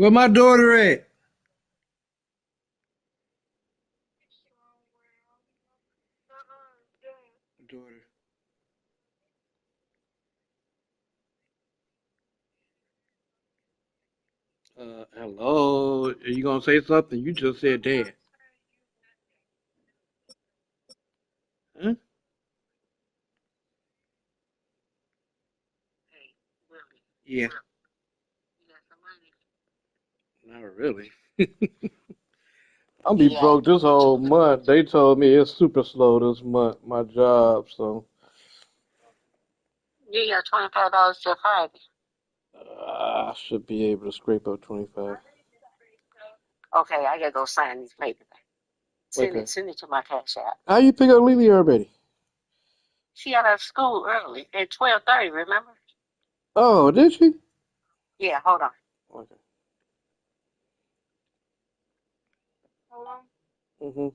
Where my daughter at? Daughter. Hello. Are you gonna say something? You just said dad. Huh? Yeah. Not really. I'll be broke this whole month. They told me it's super slow this month, my job, so I should be able to scrape up 25. Okay. How you pick up Lily already? Oh, did she? Okay. Mhm.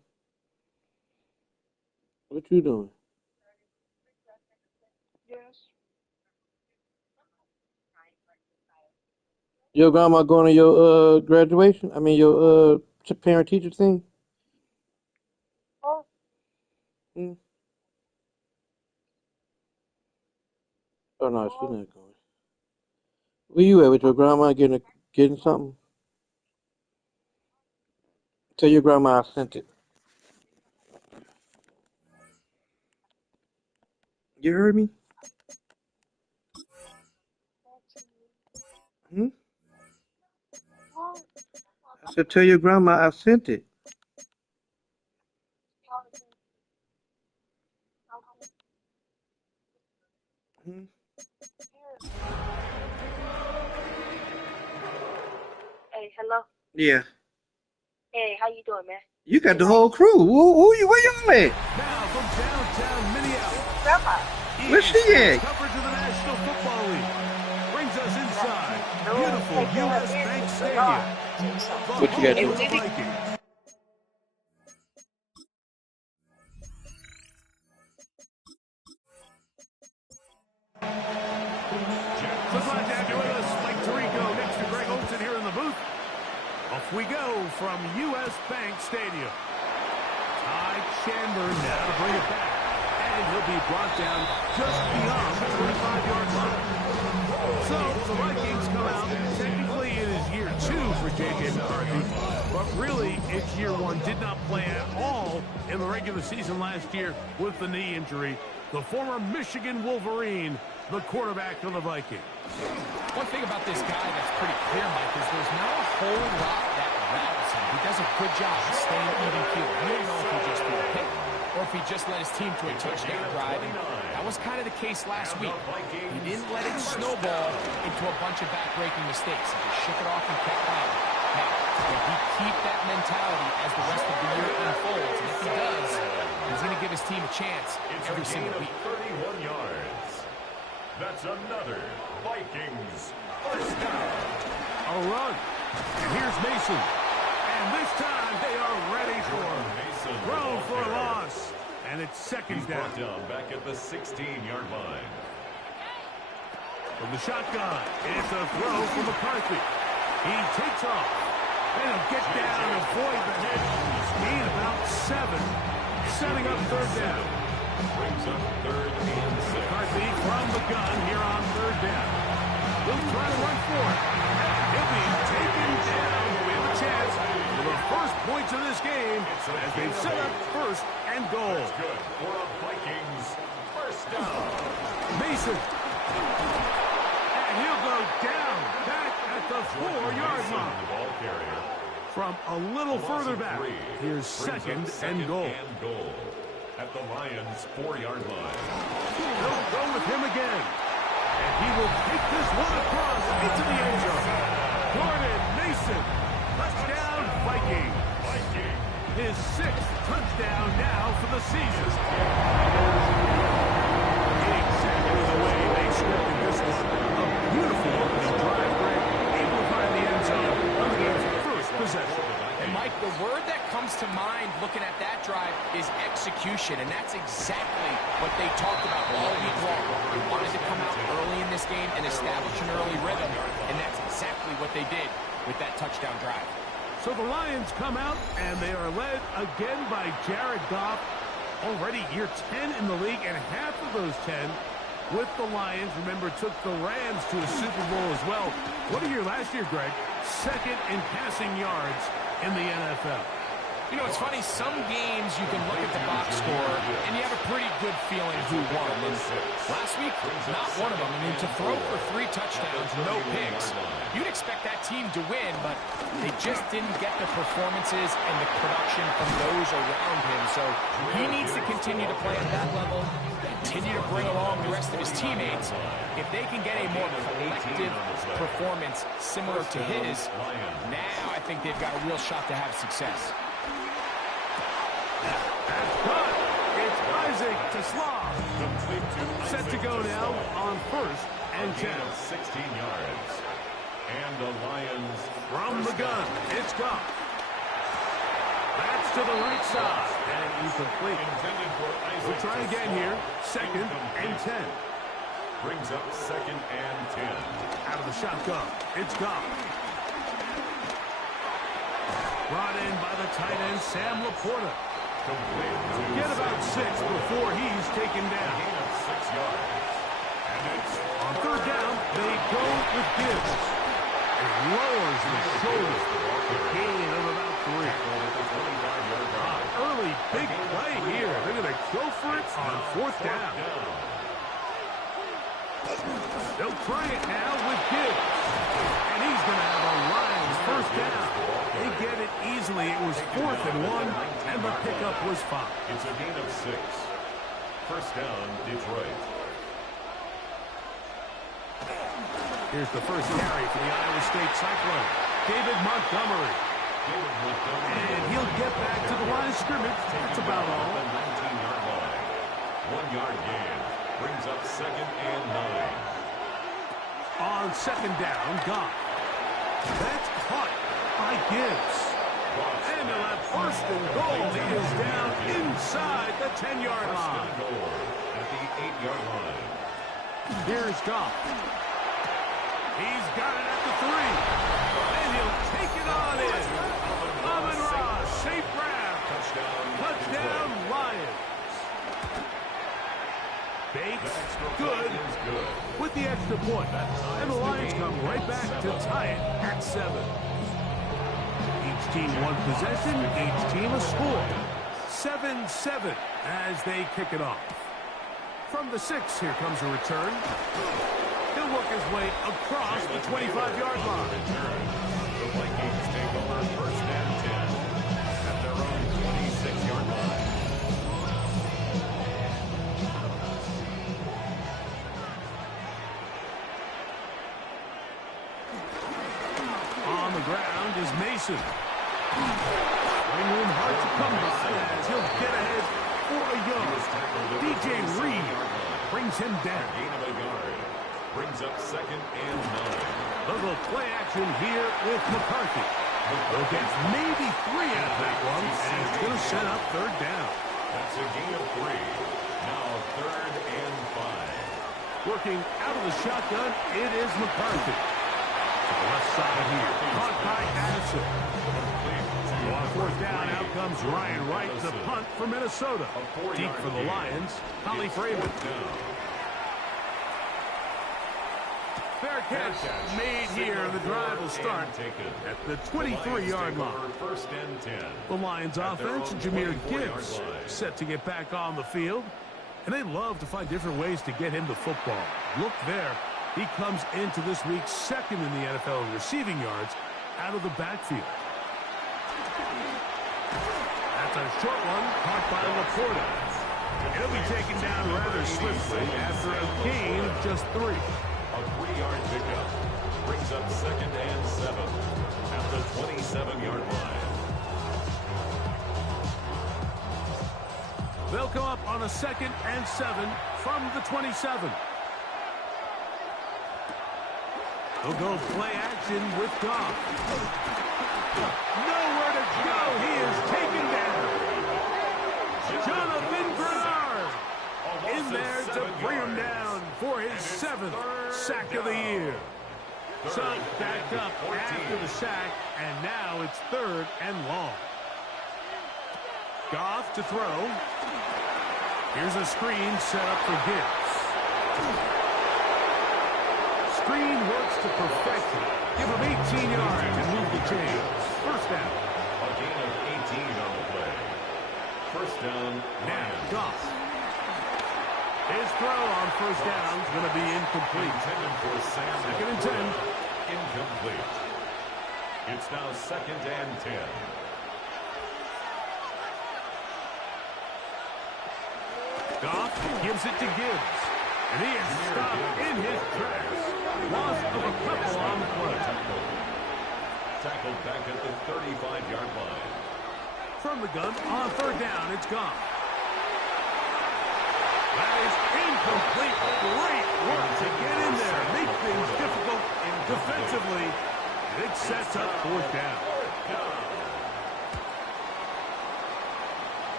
What you doing? Your grandma going to your graduation? I mean your parent teacher thing? Mm. Oh no, she's not going. Where you at with your grandma getting something? Tell your grandma I sent it. You heard me? Hmm? I said tell your grandma I sent it. Hmm? Yeah. You got the whole crew. Where y'all at? Now from downtown Minneapolis, Where she ESPN at? coverage of the National Football League brings us inside beautiful U.S. Bank Stadium, the What you got home to of the Vikings. So glad to have you with us, Mike Tirico, next to Greg Olson here in the booth. Off we go from U.S. Bank Stadium. Ty Chandler now to bring it back. And he'll be brought down just beyond the 25-yard line. So the Vikings come out. Technically, it is year 2 for J.J. McCarthy. But really, it's year 1. Did not play at all in the regular season last year with the knee injury. The former Michigan Wolverine, the quarterback of the Vikings. One thing about this guy that's pretty clear, Mike, is there's not a whole lot that rattles him. He does a good job of staying even keel. You don't know if he just threw a pick or if he just led his team to a touchdown drive. And that was kind of the case last week. He didn't let it snowball into a bunch of back-breaking mistakes. He just shook it off and kept plowing. Now, will he keep that mentality as the rest of the year unfolds? And if he does, he's going to give his team a chance every single week. 31 yards. That's another Vikings first down. A run. And here's Mason. And this time they are ready for him. Thrown for a loss. And it's seconds down. Down back at the 16-yard line. From the shotgun, it's a throw for McCarthy. He takes off. And he'll get down and avoid the head. Gain about 7. Setting up third down. Brings up third and 6. McCarthy from the gun here on third down. He'll try to run for it. He'll be taken down. We have a chance for the first points of this game as they've set up first and goal. That's good for a Vikings first down. Mason. And he'll go down back at the 4-yard line. The ball carrier. From a little further back, here's second and goal. At the Lions' 4-yard line. They'll go with him again. And he will take this one across into the end zone. Jordan Mason. Touchdown, Vikings. His 6th touchdown now for the season. Exactly the way they scripted this one. A beautiful opening drive, Greg. Able to find the end zone on the game's first possession. And Mike, the word that comes to mind looking at that drive is execution, and that's exactly what they talked about all week long. They wanted to come out early in this game and establish an early rhythm, and that's exactly what they did. with that touchdown drive. So the Lions come out, and they are led again by Jared Goff. Already year 10 in the league, and half of those 10 with the Lions. Remember, took the Rams to a Super Bowl as well. What a year last year, Greg. Second in passing yards in the NFL. You know, it's funny, some games you can look at the box score and you have a pretty good feeling who won. And last week, not one of them. I mean, to throw for 3 touchdowns, no picks, you'd expect that team to win, but they just didn't get the performances and the production from those around him. So he needs to continue to play at that level, continue to bring along the rest of his teammates. If they can get a more collective performance similar to his, now I think they've got a real shot to have success. That's good. It's Isaac to Slav. Set to go now on 1st and 10. 16 yards. And the Lions From the gun, it's Goff. That's to the right side. And incomplete. intended for Isaac. We'll try again here. 2nd and 10. Brings up 2nd and 10. Out of the shotgun, it's Goff. Brought in by the tight end, Sam Laporta. Get about 6 before he's taken down. Gain of 6 yards. And it's On 3rd down, they go with Gibbs. It lowers the shoulder. A gain of about 3. Early big play here. They're going to go for it on 4th down. They'll try it now with Gibbs. And he's going to have a Lions 1st down. They get it easily. It was 4th and 1, and the pickup was 5. It's a gain of 6. 1st down, Detroit. Here's the first carry for the Iowa State Cyclone. David Montgomery. And he'll get back to the line of scrimmage. That's about all. 19-yard line. 1-yard gain. Brings up 2nd and 9. On 2nd down, Goff. That's caught by Gibbs. And they'll have 1st and goal. He is down inside the 10-yard line. Goal at the 8-yard line. Here's Goff. He's got it at the 3. And he'll take it on in. Amon-Ra, safe grab. Touchdown, Lions. Bates, good with the extra point. And the Lions come right back to tie it at 7. Each team one possession, each team a score. 7-7 as they kick it off. From the 6, here comes a return. He'll work his way across the 25-yard line. The Vikings take over 1st and 10 at their own 26-yard line. On the ground is Mason. Running room hard to come by as he'll get ahead for a yard. DJ Reed brings him down. Gain of a yard. Brings up 2nd and 9. Little play action here with McCarthy. They'll get maybe 3 out of that one, and it's going to set up 3rd down. That's a gain of 3. Now 3rd and 5. Working out of the shotgun, it is McCarthy. To the left side here, caught by Addison. On 4th down, out comes Ryan Wright, the punt for Minnesota. Deep for the Lions, Holly Fraven. Fair catch made here, and the drive will start at the 23-yard line. 1st and 10. The Lions offense, Jahmyr Gibbs, set to get back on the field. And they love to find different ways to get him the football. Look there. He comes into this week 2nd in the NFL in receiving yards out of the backfield. That's a short one caught by Laporta. He'll be taken down rather swiftly after a gain of just 3. A 3-yard pickup. Brings up 2nd and 7 at the 27-yard line. They'll come up on a 2nd and 7 from the 27. They'll go play action with Goff. Nowhere to go. He is taken down. Jonathan Grenard in there to bring him down for his 7th sack of the year. So backed up after the sack, and now it's 3rd and long. Goff to throw. Here's a screen set up for Gibbs. Screen works to perfection. Give him 18 yards and move the chains. First down. A gain of 18 on the play. First down, Now, Lions. Goff. His throw on first down is going to be incomplete. Intended for Sam. 2nd and 10. Incomplete. It's now 2nd and 10. Goff gives it to Gibbs. And he is stopped in his tracks. Loss of a couple on the play. Tackled back at the 35-yard line. From the gun, on 3rd down, it's Goff. That is incomplete. Great work to get in there. Make things difficult defensively. It sets up 4th down.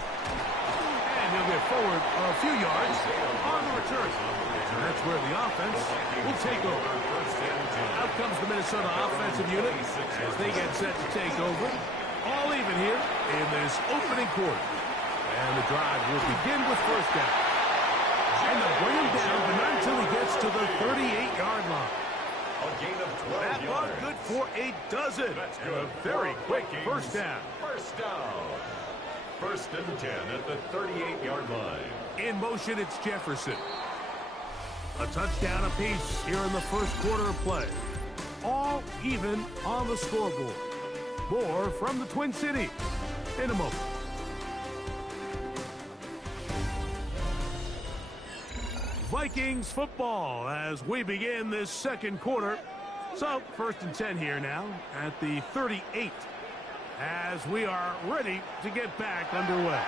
And he'll get forward a few yards on the return. And that's where the offense will take over. Out comes the Minnesota offensive unit as they get set to take over. All even here in this opening quarter. And the drive will begin with 1st down. And they'll bring him down, but not until he gets to the 38-yard line. A gain of 12 That run yards. good for a dozen. That's And good. a very quick first down. First down. 1st and 10 at the 38-yard line. In motion, it's Jefferson. A touchdown apiece here in the first quarter of play. All even on the scoreboard. More from the Twin Cities in a moment. Vikings football as we begin this second quarter. So, 1st and 10 here now at the 38 as we are ready to get back underway.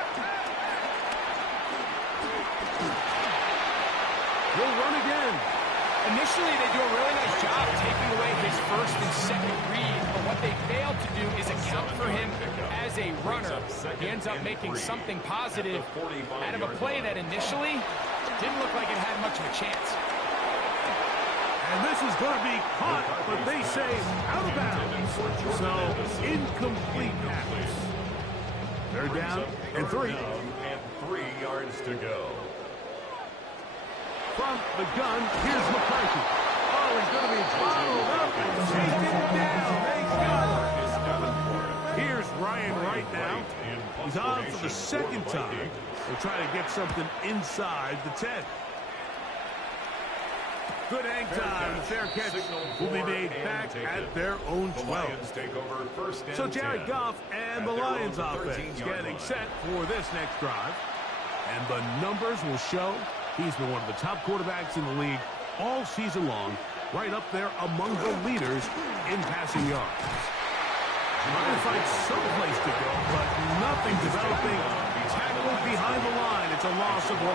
We'll run again. Initially, they do a really nice job taking away his 1st and 2nd read, but what they fail to do is account for him as a runner. He ends up making something positive out of a play that initially didn't look like it had much of a chance. And this is going to be caught, but they say out of bounds. So, incomplete pass. They're down and 3. And 3 yards to go. From the gun, here's McCarthy. Oh, he's going to be followed up and taken down. They got him. Here's Ryan Wright now. He's on for the 2nd time. They'll try to get something inside the 10. Good hang time. The fair catch will be made back at their own 12. Take over 1st and So Jared 10. Goff and the At their own Lions offense 13-yard getting line. set for this next drive. And the numbers will show he's been one of the top quarterbacks in the league all season long, right up there among the leaders in passing yards. Trying to find someplace to go, but nothing developing. Tackled behind the line. It's a loss of 1.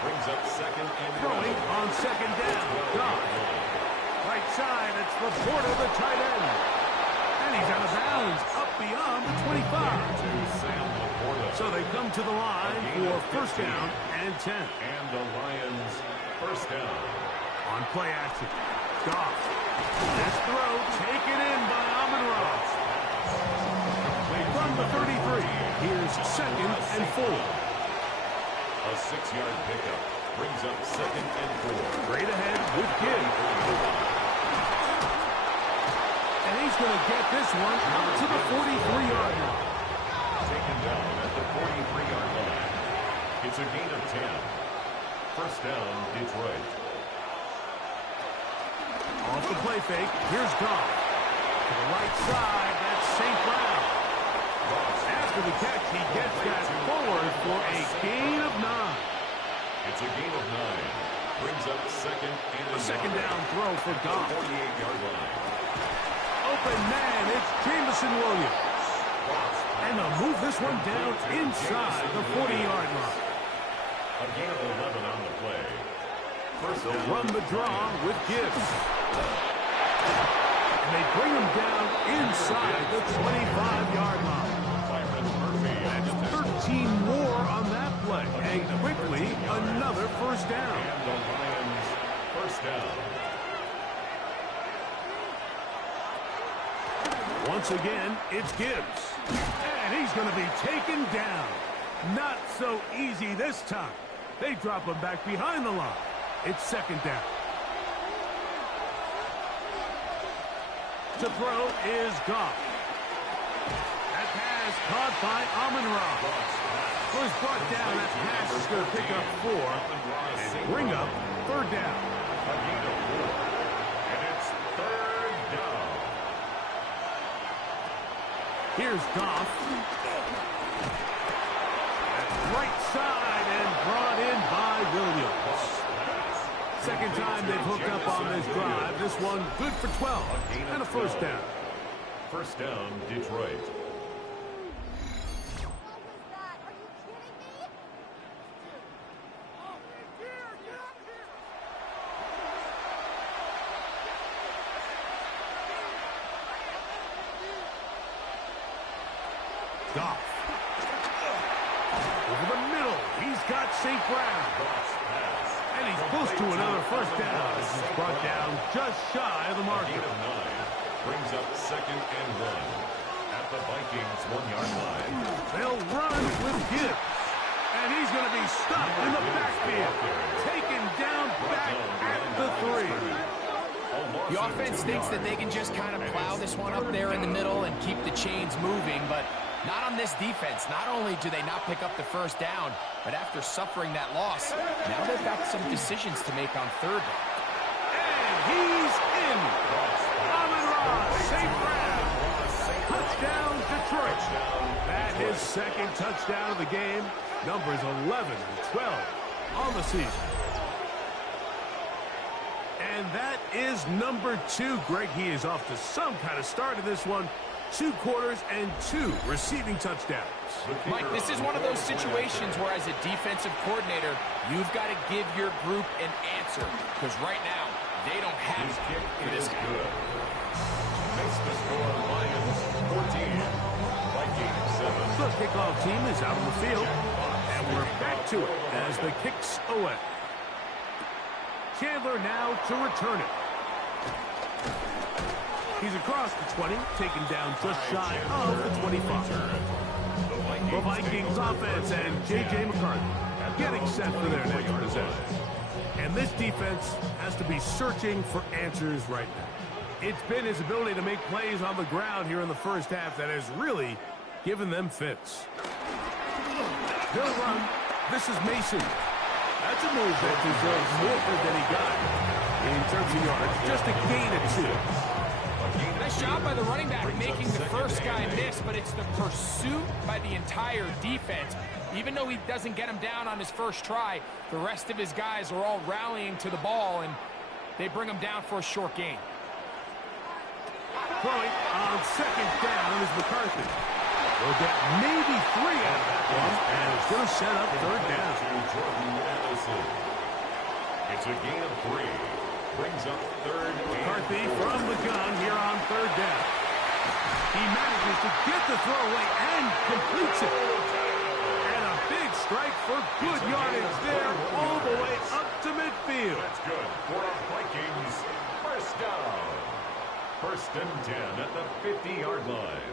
Brings up 2nd and Throwing on 2nd down. Goff. Right side, it's Laporta, the tight end. And he's out of bounds, up beyond the 25. Sam Laporta. So they come to the line for 1st down and 10. And the Lions 1st down. On play action, Goff. This throw taken in by Amon-Ra. From the 33, here's 2nd and 4. A 6-yard pickup brings up 2nd and 4. Straight ahead with Gibbs. And he's going to get this one out to the 43-yard line. Taken down at the 43-yard line. It's a gain of 10. 1st down, Detroit. Off the play fake, here's Goff. To the right side, that's St. Brown. After the catch, he gets that forward for a gain of 9. It's a gain of 9. Brings up 2nd and A 2nd down throw for Goff. 48-yard line. Open man, it's Jameson Williams. And they'll move this one down inside the 40-yard line. A gain of 11 on the play. First They'll down. run the draw with Gibbs. And they bring him down inside the 25-yard line. Byron Murphy. That's 13 more on that play. And quickly, another 1st first down. And the Lions first down. Once again, it's Gibbs. And he's going to be taken down. Not so easy this time. They drop him back behind the line. It's second down. To throw is Goff. That pass caught by Amon-Ra. Was brought down. That pass is going to pick up 4 and bring up third down. A gain of 4. And it's third down. Here's Goff. That's right side and brought in by Williams. Second time they've hooked up on this drive. This one good for 12 and a first down. First down, Detroit. Goff. Over the middle. He's got St. Brown. And he's close to another first down. This is brought down just shy of the Gain marker. of 9 brings up second and 1 at the Vikings 1-yard line. They'll run with Gibbs. And he's going to be stopped in the backfield. Taken down back at the 3. The offense thinks that they can just kind of plow this one up there in the middle and keep the chains moving, but not on this defense. Not only do they not pick up the first down, but after suffering that loss, now they've got some decisions to make on third down. And he's in. Amon-Ra, St. Brown. Touchdown, Detroit. That is second touchdown of the game. Numbers 11 and 12 on the season. And that is number 2. Greg, he is off to some kind of start of this one. 2 quarters and 2 receiving touchdowns. Mike, this is one of those situations where as a defensive coordinator, you've got to give your group an answer. Because right now, they don't have His it kick for this is guy. good. Makes the score Lions 14, Vikings 7. The kickoff team is out on the field. And we're back to it as the kick's away. Chandler now to return it. He's across the 20, taken down just shy of the 25. The Vikings offense and J.J. McCarthy getting set for their next possession. And this defense has to be searching for answers right now. It's been his ability to make plays on the ground here in the first half that has really given them fits. They'll run. This is Mason. That's a move that deserves more than he got in terms of yards. Just a gain of 2. Nice job by the running back making the first guy miss, but it's the pursuit by the entire defense. Even though he doesn't get him down on his first try, the rest of his guys are all rallying to the ball, and they bring him down for a short gain. Throwing on second down is McCarthy. We'll get maybe 3 out of that one, and it's going to set up third down. Jordan Addison. It's a gain of 3. Brings up third. McCarthy from the gun here on third down. He manages to get the throw away and completes it. And a big strike for good yardage there all the way up to midfield. That's good for the Vikings. First down. First and 10 at the 50-yard line.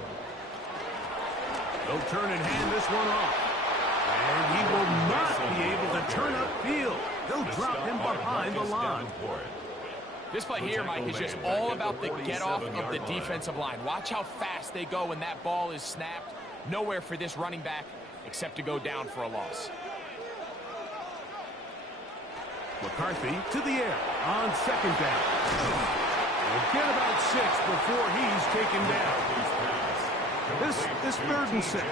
They'll turn and hand this one off. And he will not be able to turn upfield. They'll drop him behind the line. This play here, Mike, is just all about the get-off of the defensive line. Watch how fast they go when that ball is snapped. Nowhere for this running back except to go down for a loss. McCarthy to the air on second down. We'll get about 6 before he's taken down. This third and 6.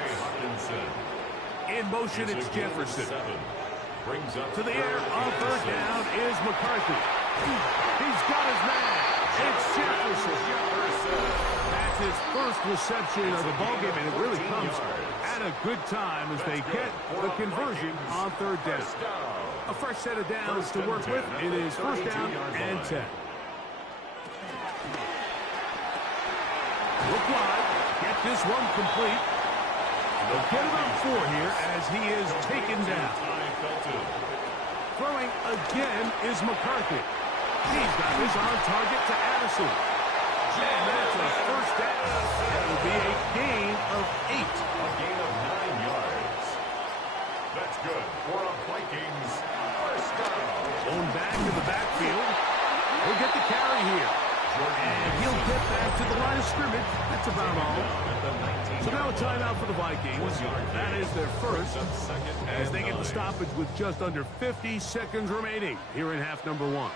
In motion, it's Jefferson. To the air on third down is McCarthy. He's got his man. It's Jefferson. That's his first reception of the ballgame, and it really comes at a good time as they get the conversion on third down. A fresh set of downs to work with. It is first down and 10. Look wide. Get this one complete. They'll get about 4 here as he is taken down. Throwing again is McCarthy. He's got his on target to Addison. And that's a first down. That will be a gain of 8. A gain of 9 yards. That's good for a Vikings first down. Going back to the backfield. He'll get the carry here. And he'll get back to the line of scrimmage. That's about all. So now a timeout for the Vikings. That is their first, as they get the stoppage with just under 50 seconds remaining here in half number 1.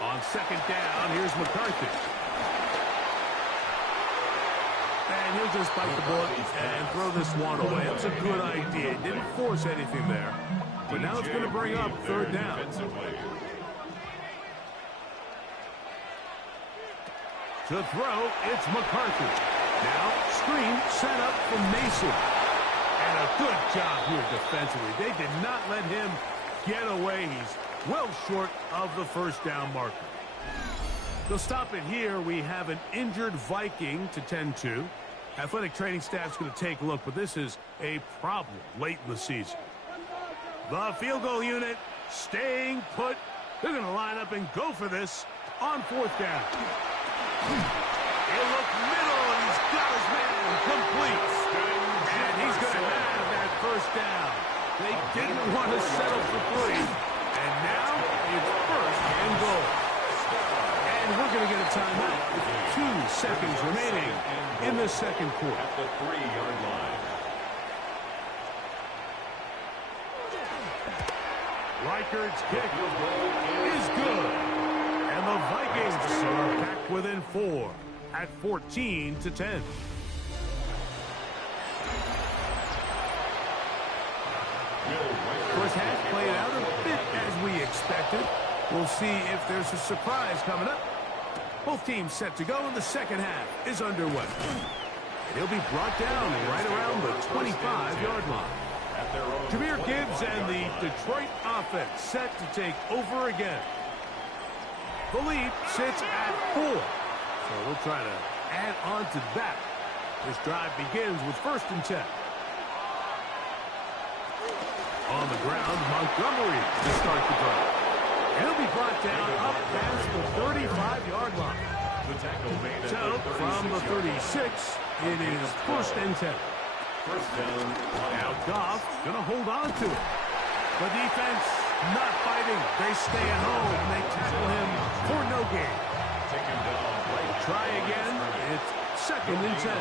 On second down, here's McCarthy. And he'll just bite the bullet and throw this one away. That's a good idea. Didn't force anything there. But now it's going to bring up third down. To throw, it's McCarthy. Now, screen set up for Mason. And a good job here defensively. They did not let him get away. He's well short of the first down marker. They'll stop it here. We have an injured Viking to tend to. Athletic training staff's going to take a look, but this is a problem late in the season. The field goal unit staying put. They're going to line up and go for this on fourth down. He'll look middle, and he's got his man complete. And he's going to have that first down. They didn't want to settle for 3. And now it's first and goal. And we're going to get a timeout with 2 seconds remaining in the second quarter. At the 3-yard line. Reichard's kick is good. And the Vikings are back within 4 at 14-10. First half played out a bit as we expected. We'll see if there's a surprise coming up. Both teams set to go, and the second half is underway. And he'll be brought down right around the 25-yard line. Jahmyr Gibbs and the Detroit offense set to take over again. The lead sits at 4. So we'll try to add on to that. This drive begins with 1st and 10. On the ground, Montgomery to start the drive. He'll be brought down up past the 35-yard line. So from the 36, it is 1st and 10. First down. Now Goff going to hold on to it. The defense not fighting. They stay at home, and they tackle him for no gain. Take him down. Try again. It's 2nd and 10.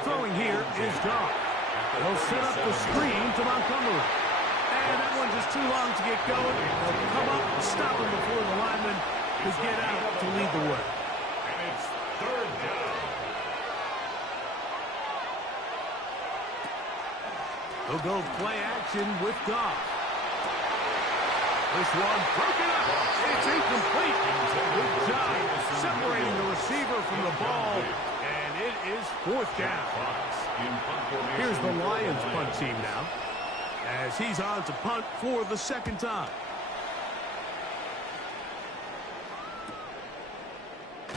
Throwing here is Goff. They'll set up the screen to Montgomery. And that one just too long to get going. They'll come up and stop him before the lineman could get out to lead the way. And it's 3rd down. They'll go play action with Goff. This one broken up. It's incomplete. Good job separating the receiver from the ball. And it is 4th down. Here's the Lions punt team now, as he's on to punt for the 2nd time.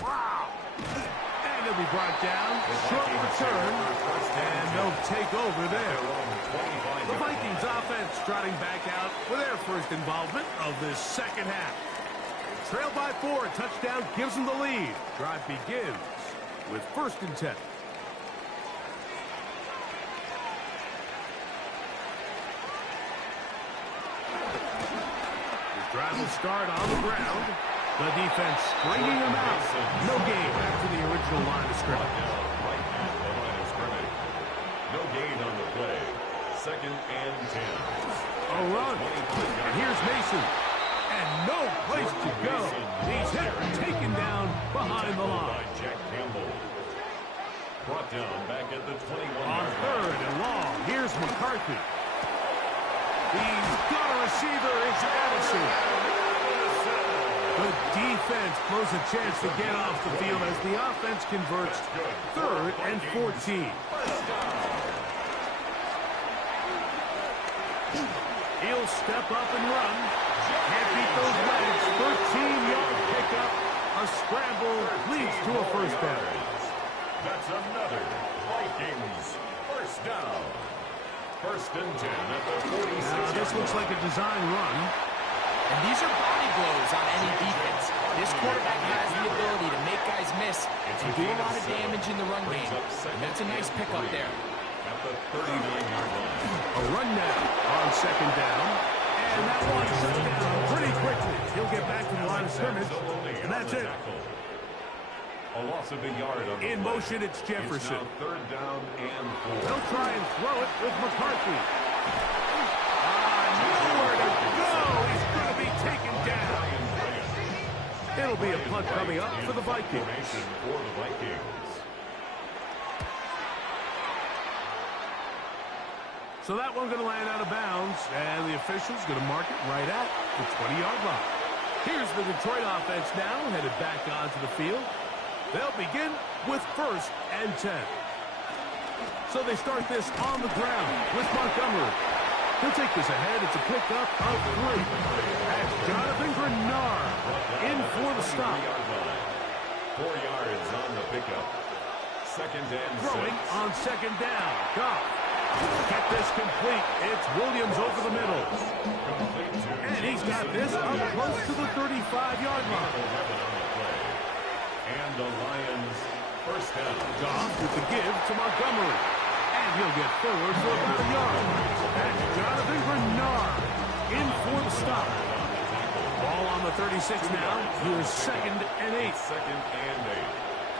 Wow! And he'll be brought down. Short return. And they'll take over there. The Vikings offense trotting back out for their first involvement of this second half. Trailed by 4. Touchdown gives them the lead. Drive begins with 1st and 10. Drive will start on the ground. The defense stringing them out. No gain back to the original line of scrimmage. Right at the line of scrimmage. No gain on the play. 2nd and 10. A run. And here's Mason. And no place to go. He's hit and taken down behind the line. Jack Campbell. Brought down back at the 21. On 3rd and long, here's McCarthy. He's got a receiver. It's Addison. The defense blows a chance to get off the field as the offense converts 3rd and 14. He'll step up and run. Can't beat those legs. 13-yard pickup. A scramble leads to a first down. That's another Vikings first down. First and 10 at the 46. Now, this looks like a design run. And these are body blows on any defense. This quarterback has the ability to make guys miss and do a lot of damage in the run game. And that's a nice pickup there. At the 39-yard line. A run now on second down. And that one shut down pretty quickly. He'll get back to the line of scrimmage. And that's it. A loss of a yard on the In play. motion, it's Jefferson. It's now 3rd down and 4. They'll try and throw it with McCarthy. Nowhere to go. He's going to be taken down. It'll be a punt coming up for the Vikings. Formation for the Vikings. So that one going to land out of bounds, and the official's going to mark it right at the 20-yard line. Here's the Detroit offense now, headed back onto the field. They'll begin with 1st and 10. So they start this on the ground with Montgomery. He'll take this ahead. It's a pickup of 3. That's Jonathan Grenard in for the stop. 4 yards on the pickup. 2nd and 6. Throwing on second down. Goff. Get this complete. It's Williams over the middle. And he's got this up close to the 35-yard line. And the Lions first down. Goff with the give to Montgomery. And he'll get forward for about a yard. That's Jonathan Grenard in for the stop. Ball on the 36 now. Here's 2nd and 8. 2nd and 8.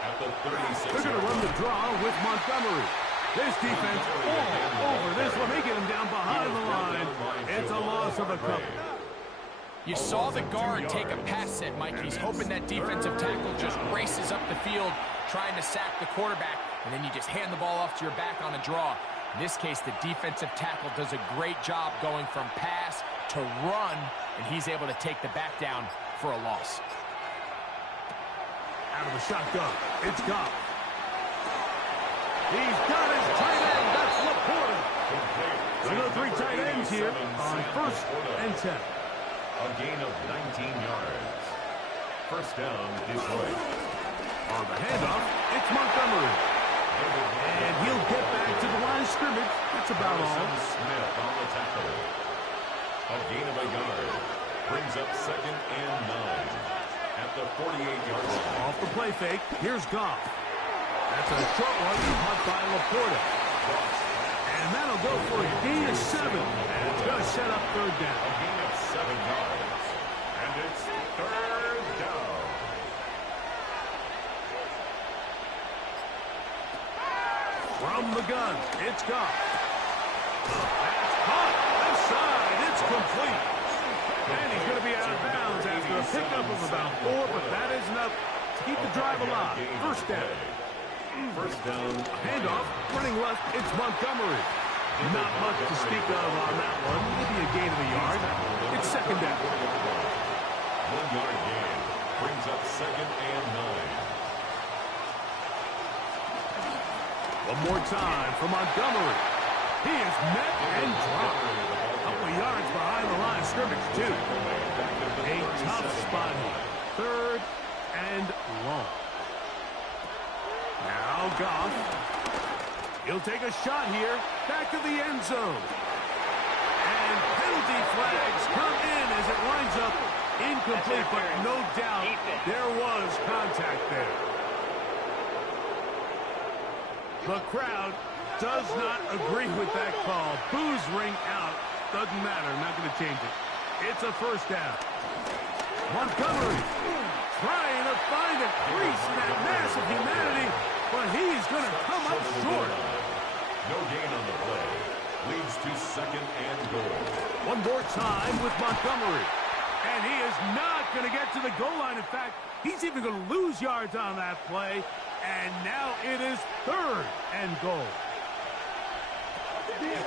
At the 36. They're going to run the draw with Montgomery. This defense all over this one. They get him down behind the line. It's a loss of a couple. You saw the guard take a pass set, Mike. He's hoping that defensive tackle just races up the field trying to sack the quarterback, and then you just hand the ball off to your back on a draw. In this case, the defensive tackle does a great job going from pass to run, and he's able to take the back down for a loss. Out of the shotgun, it's Goff. He's got his tight end. That's Laporta. There go 3 tight ends here on 1st and 10. A gain of 19 yards. First down, Detroit. On the handoff, it's Montgomery. And he'll get back to the line of scrimmage. That's about all. Smith on the tackle. A gain of a yard. Brings up 2nd and 9. At the 48-yard line. Off the play fake, here's Goff. That's a short one, caught by Laporta. And that'll go for a gain of 7. And it's going to set up 3rd down. A gain of 7 yards. And it's 3rd down. From the gun, it's Goff. That's caught. Left side, it's complete. And he's going to be out of bounds after a pickup of about 4, but that is enough to keep the drive alive. First down. First down. Handoff, running left, it's Montgomery. Not much to speak of on that one. Maybe a gain of a yard. It's 2nd down. 1 yard gain. Brings up 2nd and 9. One more time for Montgomery. He is met and dropped. A couple of yards behind the line of scrimmage, too. A tough spot here. 3rd and long. Now Goff. He'll take a shot here. Back to the end zone. And penalty flags come in as it winds up incomplete, but no doubt there was contact there. The crowd does not agree with that call. Boos ring out. Doesn't matter. Not going to change it. It's a first down. Montgomery trying to find a crease in that mass of humanity, but he's going to come up short. No gain on the play. Leads to 2nd and goal. One more time with Montgomery. And he is not going to get to the goal line. In fact, he's even going to lose yards on that play. And now it is 3rd and goal.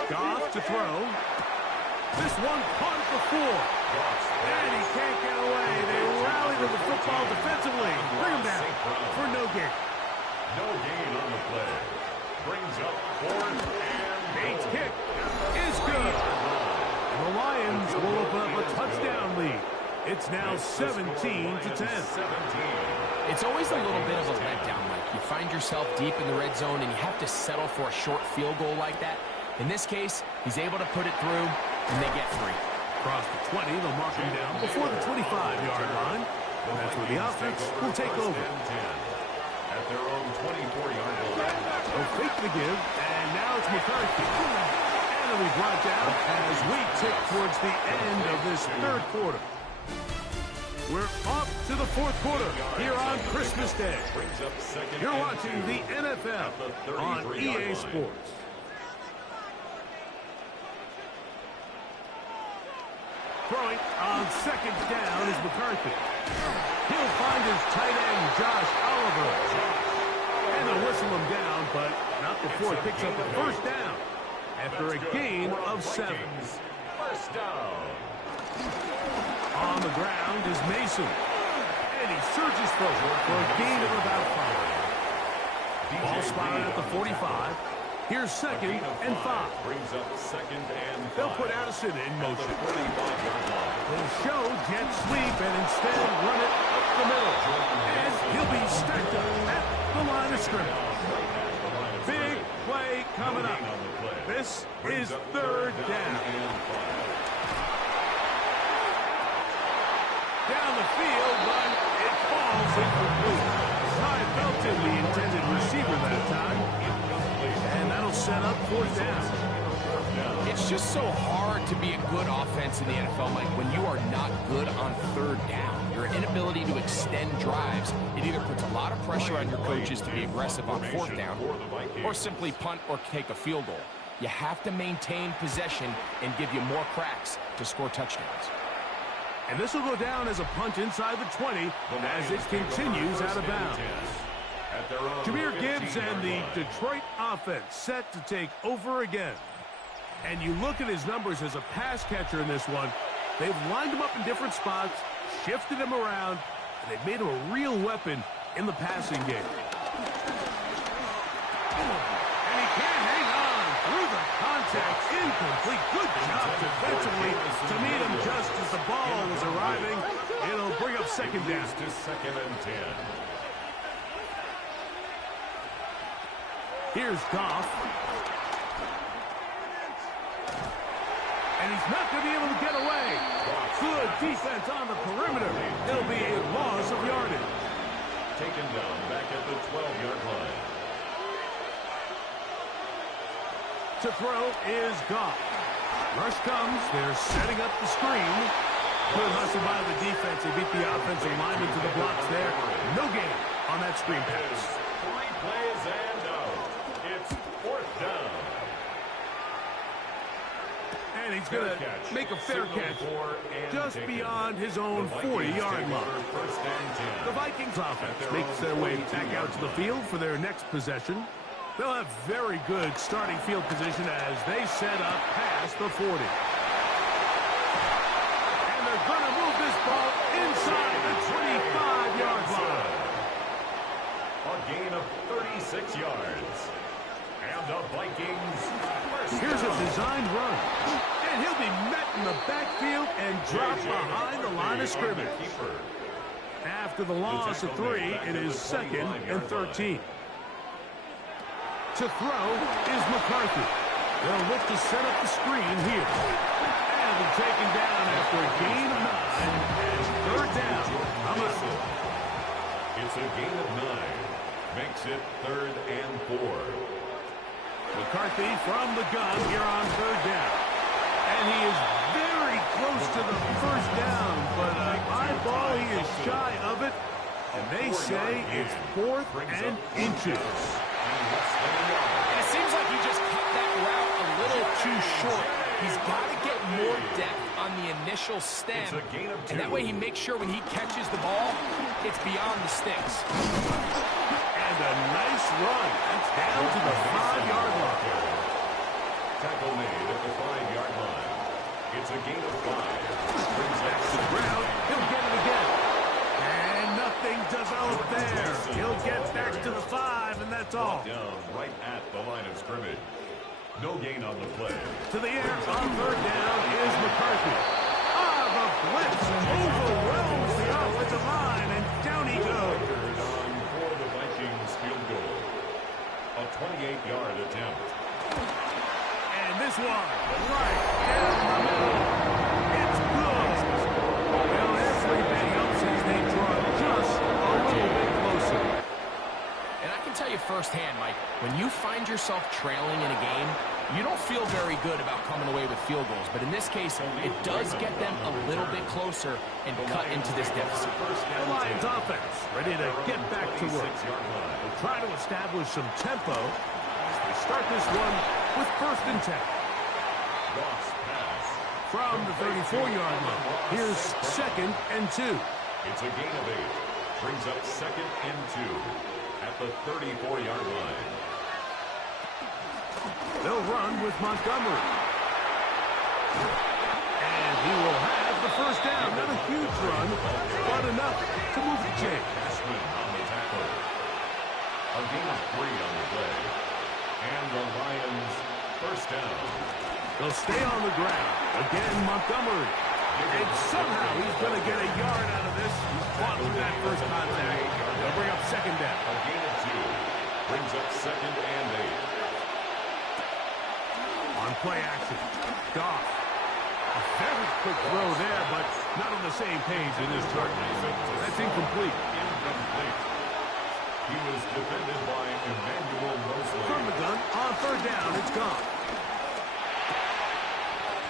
Goff to throw. This one caught at the 4. And he can't get away. They rally to the football defensively. Bring him down for no gain. No gain on the play. Brings up 4th and Bates' kick is good. And the Lions will open up a touchdown lead. It's now 17-10. It's always a little bit of a letdown, Mike. You find yourself deep in the red zone and you have to settle for a short field goal like that. In this case, he's able to put it through, and they get 3. Across the 20, they'll mark him down before the 25-yard line. And that's where the offense will take over. At their own 24-yard line. They'll fake the give, and now it's McCarthy. And he'll be brought down as we tick towards the end of this third quarter. We're off to the fourth quarter here on Christmas Day. You're watching the NFL on EA Sports. Throwing on second down is McCarthy. He'll find his tight end, Josh Oliver. And they'll whistle him down, but not before he picks up the first down after a gain of 7. First down. On the ground is Mason. And he surges forward for a gain of about 5. Ball spotted at the 45. Here's second and 5. Brings up second and 5. They'll put Addison in motion. 45-yard line. They'll show jet sweep and instead run it up the middle. And he'll be stacked up at the line of scrimmage. Big play coming up. This is third down. Down the field, but it falls incomplete. Ty Belton, the intended receiver that time. And that'll set up fourth down. It's just so hard to be a good offense in the NFL, Mike, when you are not good on third down. Your inability to extend drives, it either puts a lot of pressure on your coaches to be aggressive on fourth down or simply punt or take a field goal. You have to maintain possession and give you more cracks to score touchdowns. And this will go down as a punt inside the 20 as it continues out of bounds. Jahmyr Gibbs and the Detroit offense set to take over again. And you look at his numbers as a pass catcher in this one. They've lined him up in different spots, shifted him around, and they've made him a real weapon in the passing game. And he can't hang on through the contact. Incomplete. Good job defensively to meet him just as the ball was arriving. It'll bring up second down. To second and 10. Here's Goff. And he's not going to be able to get away. Good defense on the perimeter. It'll be a loss of yardage. Taken down back at the 12-yard line. To throw is Goff. Rush comes. They're setting up the screen. Good hustle by the defense. They beat the offensive lineman to the blocks there. No gain on that screen pass. 3 plays and out. It's fourth down. And he's going to make a fair catch just beyond his own 40-yard line. The Vikings offense makes their way back out to the field for their next possession. They'll have very good starting field position as they set up past the 40. And they're going to move this ball inside the 25-yard line. A gain of 36 yards. And the Vikings. Here's a designed run. And he'll be met in the backfield and dropped behind the line of scrimmage. After the loss of 3, it is second and 13. To throw is McCarthy. They'll look to set up the screen here. And it'll be taken down after a gain of 9. And third down. It's a gain of 9. Makes it third and 4. McCarthy from the gun here on third down. And he is very close to the first down, but an eyeball, he is shy of it. And they say it's 4th and inches. And it seems like he just cut that route a little too short. He's got to get more depth on the initial stem, and that way he makes sure when he catches the ball, it's beyond the sticks. And a nice run. It's down to the 5-yard line. Tackle made at the 5-yard line. It's a gain of 5. Brings Back to the ground. He'll get it again. And nothing developed there. He'll get back to the 5, and that's all. Down right at the line of scrimmage. No gain on the play. To the air on third down is McCarthy. The blitz overwhelms the offensive line, and down he goes. On for the Vikings field goal. A 28-yard attempt. And this one right down the middle. It's good. Well, everything else is they draw just a little bit closer. And I can tell you firsthand, Mike, when you find yourself trailing in a game, you don't feel very good about coming away with field goals. But in this case, it does get them a little bit closer and cut into this deficit. The Lions offense ready to get back to work. They'll try to establish some tempo as they start this one with 1st and 10. From the 34-yard line, here's 2nd and 2. It's a gain of 8. Brings up 2nd and 2 at the 34-yard line. They'll run with Montgomery. And he will have the 1st down. Not a huge run, but enough to move the chain. On the tackle. A gain of 3 on the play. And the Lions 1st down. They'll stay on the ground. Again, Montgomery. And somehow he's going to get a yard out of this. He's fought through that 1st contact. They'll bring up 2nd down. A gain of 2. Brings up 2nd and 8. On play action, Goff. A very quick throw there, but not on the same page in this target. That's incomplete. He was defended by Emmanuel Mosley. From the gun, on 3rd down, it's gone.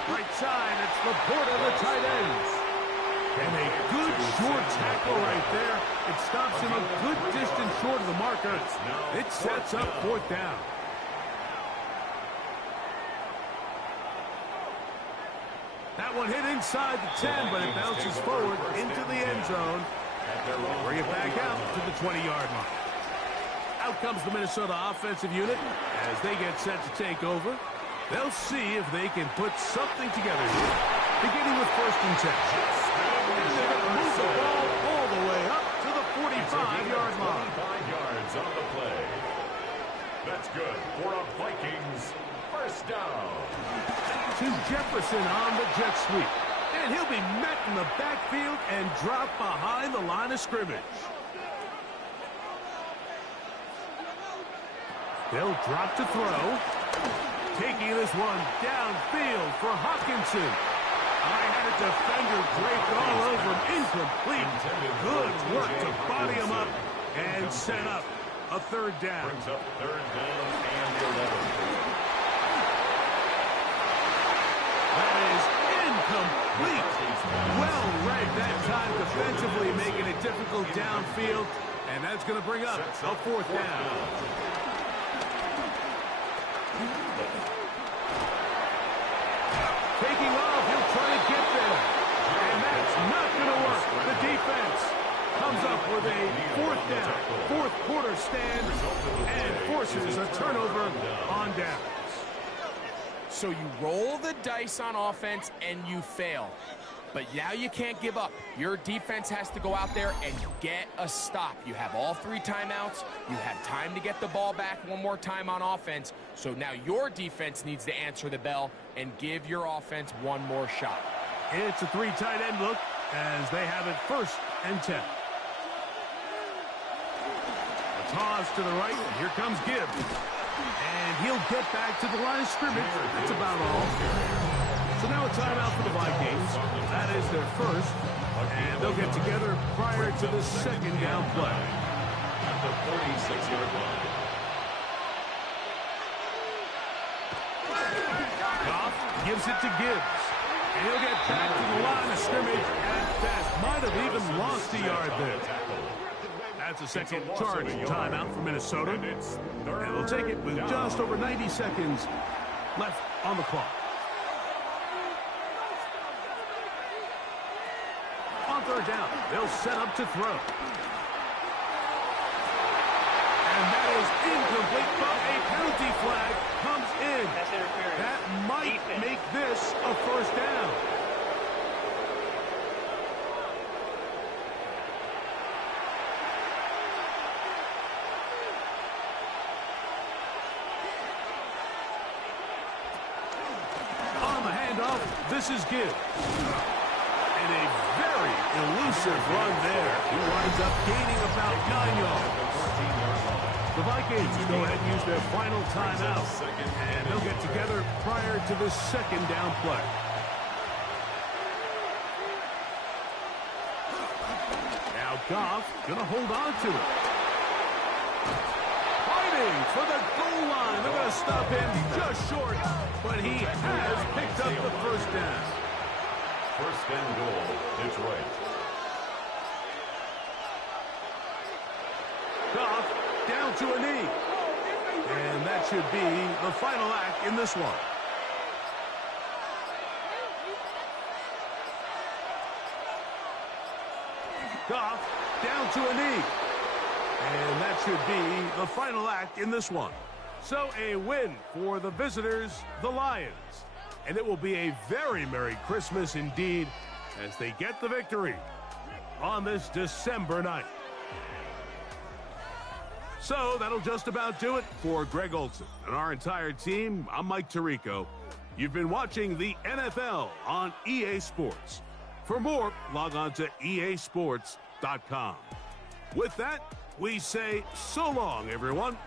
Right side, it's Laporta, the tight ends. And a good short tackle right there. It stops him a good distance short of the marker. It sets up 4th down. That one hit inside the 10, but it bounces forward into the end zone. Bring it back out to the 20-yard line. Out comes the Minnesota offensive unit as they get set to take over. They'll see if they can put something together here, beginning with 1st and 10. And they're going to move the ball all the way up to the 45-yard line. 5 yards on the play. That's good for a Vikings 1st down. To Jefferson on the jet sweep. And he'll be met in the backfield and dropped behind the line of scrimmage. They'll drop to throw. Taking this one downfield for Hawkinson. I had a defender draped all over him. Incomplete. Good work to body him up and set up a 3rd down. Brings up 3rd down and 11. That is incomplete. Well read that time defensively, making it difficult downfield. And that's going to bring up a 4th down. Taking off, he'll try to get there. And that's not going to work. The defense comes up with a 4th down, 4th quarter stand, and forces a turnover on downs. So you roll the dice on offense and you fail. But now you can't give up. Your defense has to go out there and get a stop. You have all 3 timeouts. You have time to get the ball back one more time on offense. So now your defense needs to answer the bell and give your offense one more shot. It's a 3 tight end look as they have it 1st and 10. A toss to the right, and here comes Gibbs. And he'll get back to the line of scrimmage. That's about all. So now a timeout for the Vikings. That is their 1st. And they'll get together prior to the 2nd down play. At the 46-yard line. Goff gives it to Gibbs. And he'll get back to the line of scrimmage at best. Might have even lost a yard there. That's a second charge timeout for Minnesota. And they'll take it with just over 90 seconds left on the clock. On 3rd down, they'll set up to throw. And that is incomplete, but a penalty flag comes in. That might make this a 1st down. On the handoff, this is Gibbs. And a very elusive run there. He winds up gaining about 9 yards. The Vikings go ahead and use their final timeout. And they'll get together prior to the second down play. Now Goff going to hold on to it. Fighting for the goal line. They're going to stop him just short, but he has picked up the first down. First and goal, Detroit. Goff down to a knee. And that should be the final act in this one. Goff down to a knee. And that should be the final act in this one. So a win for the visitors, the Lions. And it will be a very Merry Christmas indeed as they get the victory on this December night. So that'll just about do it for Greg Olsen and our entire team. I'm Mike Tirico. You've been watching the NFL on EA Sports. For more, log on to easports.com. With that, we say so long, everyone.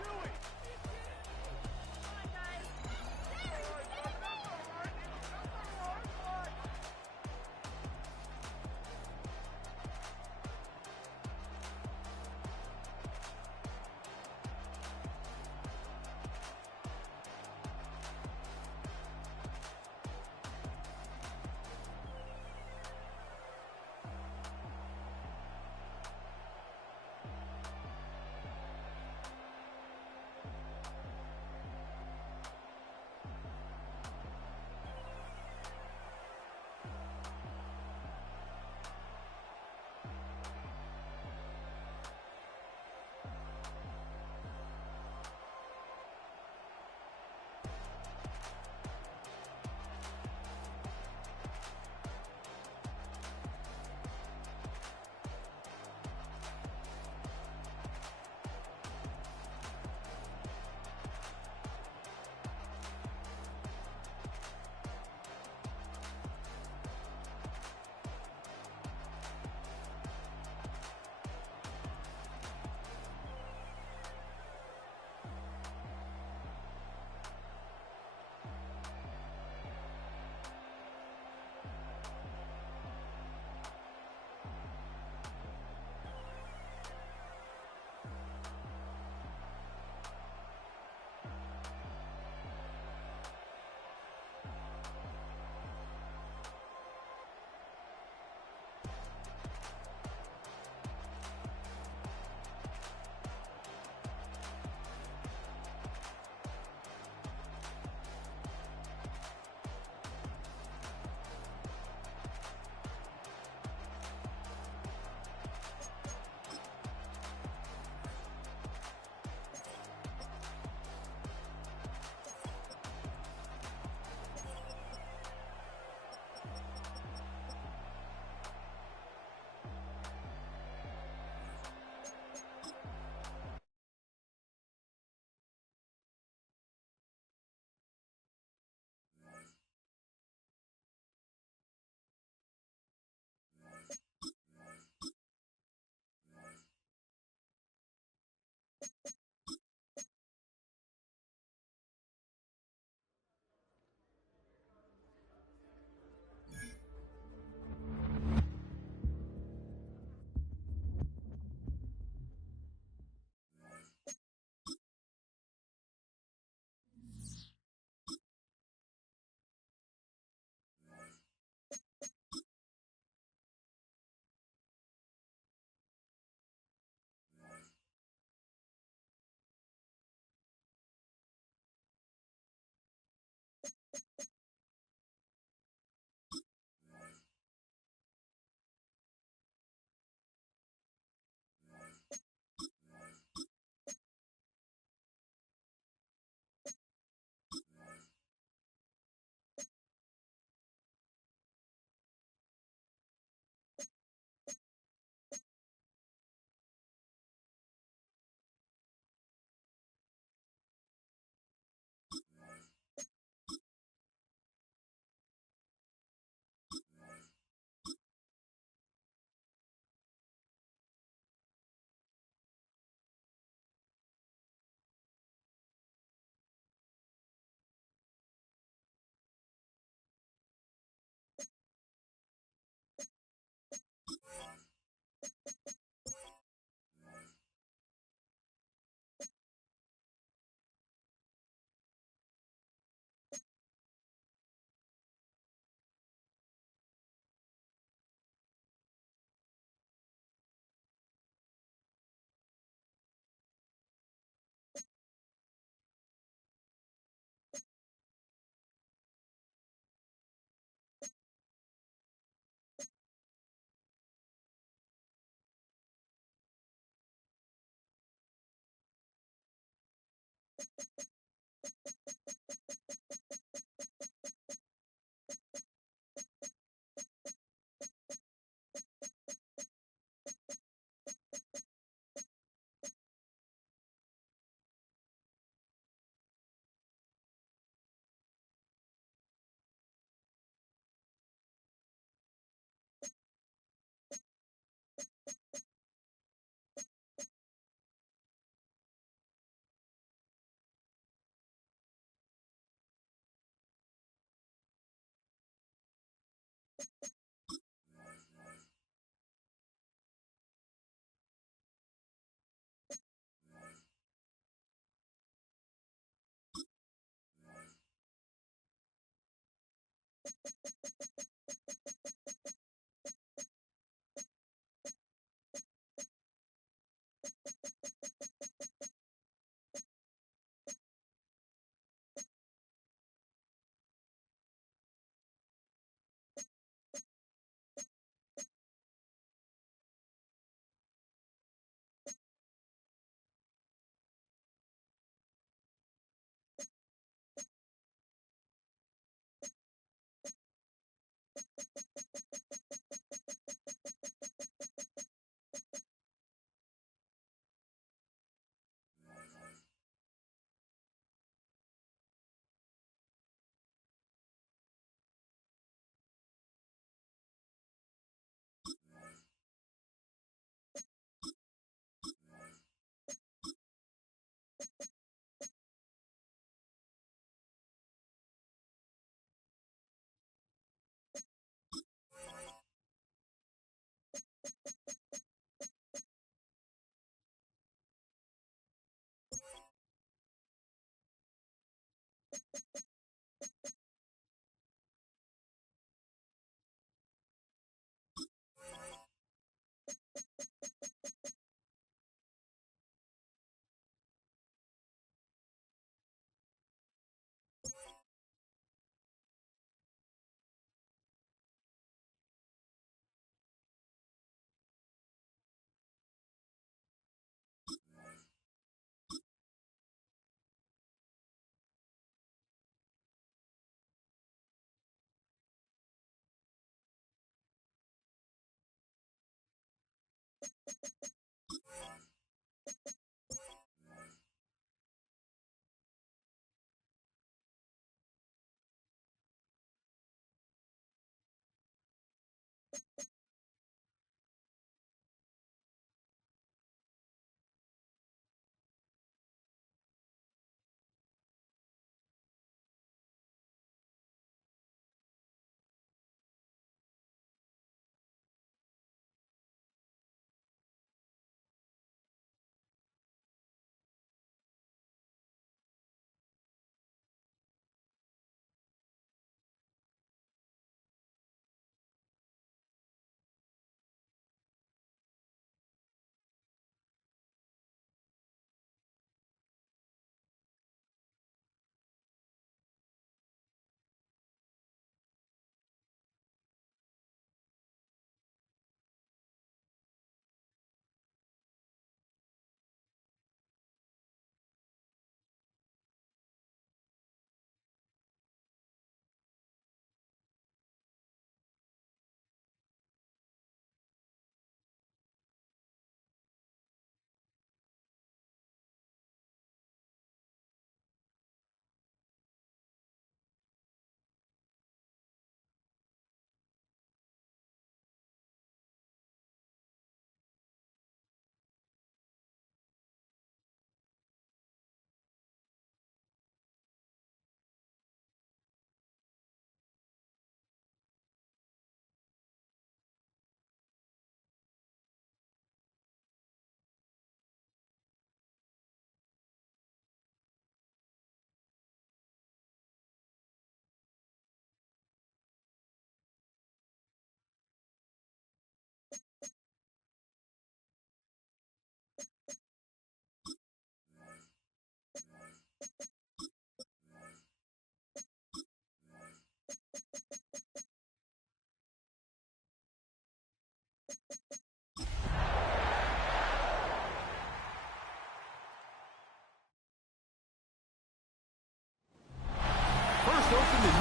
opened in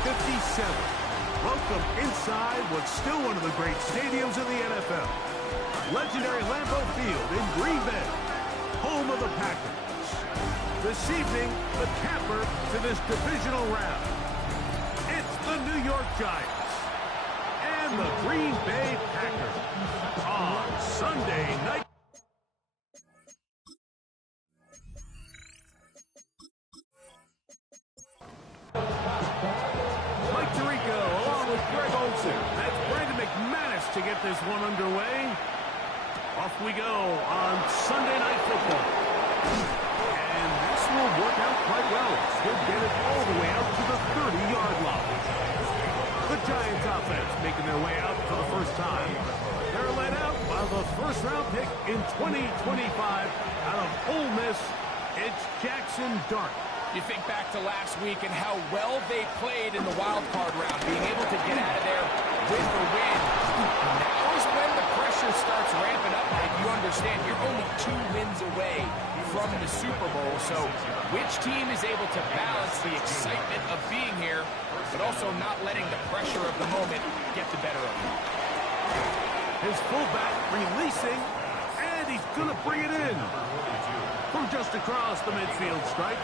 1957. Welcome inside what's still one of the great stadiums in the NFL. Legendary Lambeau Field in Green Bay, home of the Packers. This evening, the capper to this divisional round. It's the New York Giants and the Green Bay Packers on Sunday night. Mike Tirico along with Greg Olsen. That's Brandon McManus to get this one underway. Off we go on Sunday Night Football. And this will work out quite well. He'll get it all the way out to the 30-yard line. The Giants offense making their way out for the first time. They're led out by the first-round pick in 2025 out of Ole Miss. It's Jackson Dart. You think back to last week and how well they played in the wild card round, being able to get out of there with a win. Now is when the pressure starts ramping up. Like you understand, you're only 2 wins away from the Super Bowl. So which team is able to balance the excitement of being here, but also not letting the pressure of the moment get the better of them? His fullback releasing, and he's going to bring it in. From just across the midfield stripe,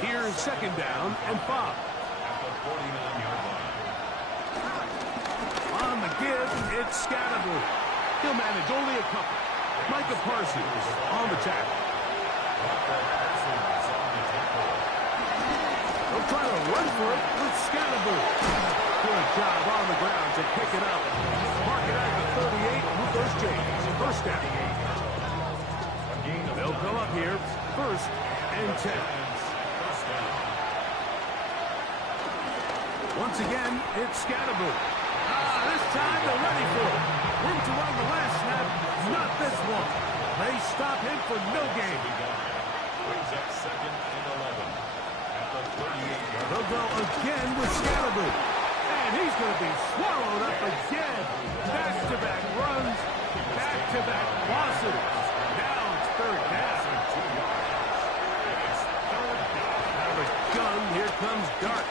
here's second down and 5. At the 49-yard line. On the give, it's Scatterbury. He'll manage only a couple. Micah Parsons on the tackle. They'll try to run for it with Scatterbury. Good job on the ground to pick it up. Mark it at the 38. Move those James. First down. They'll come up here, 1st and 10. Once again, it's Scatterbury. This time they're ready for it. Room to run the last snap, not this one. They stop him for no gain. Brings up 2nd and 11. At the 38-yard line. They'll go again with Scatterbury. And he's going to be swallowed up again. Back-to-back runs, back-to-back losses. Now it's 3rd down. Out of the gun, here comes Dart.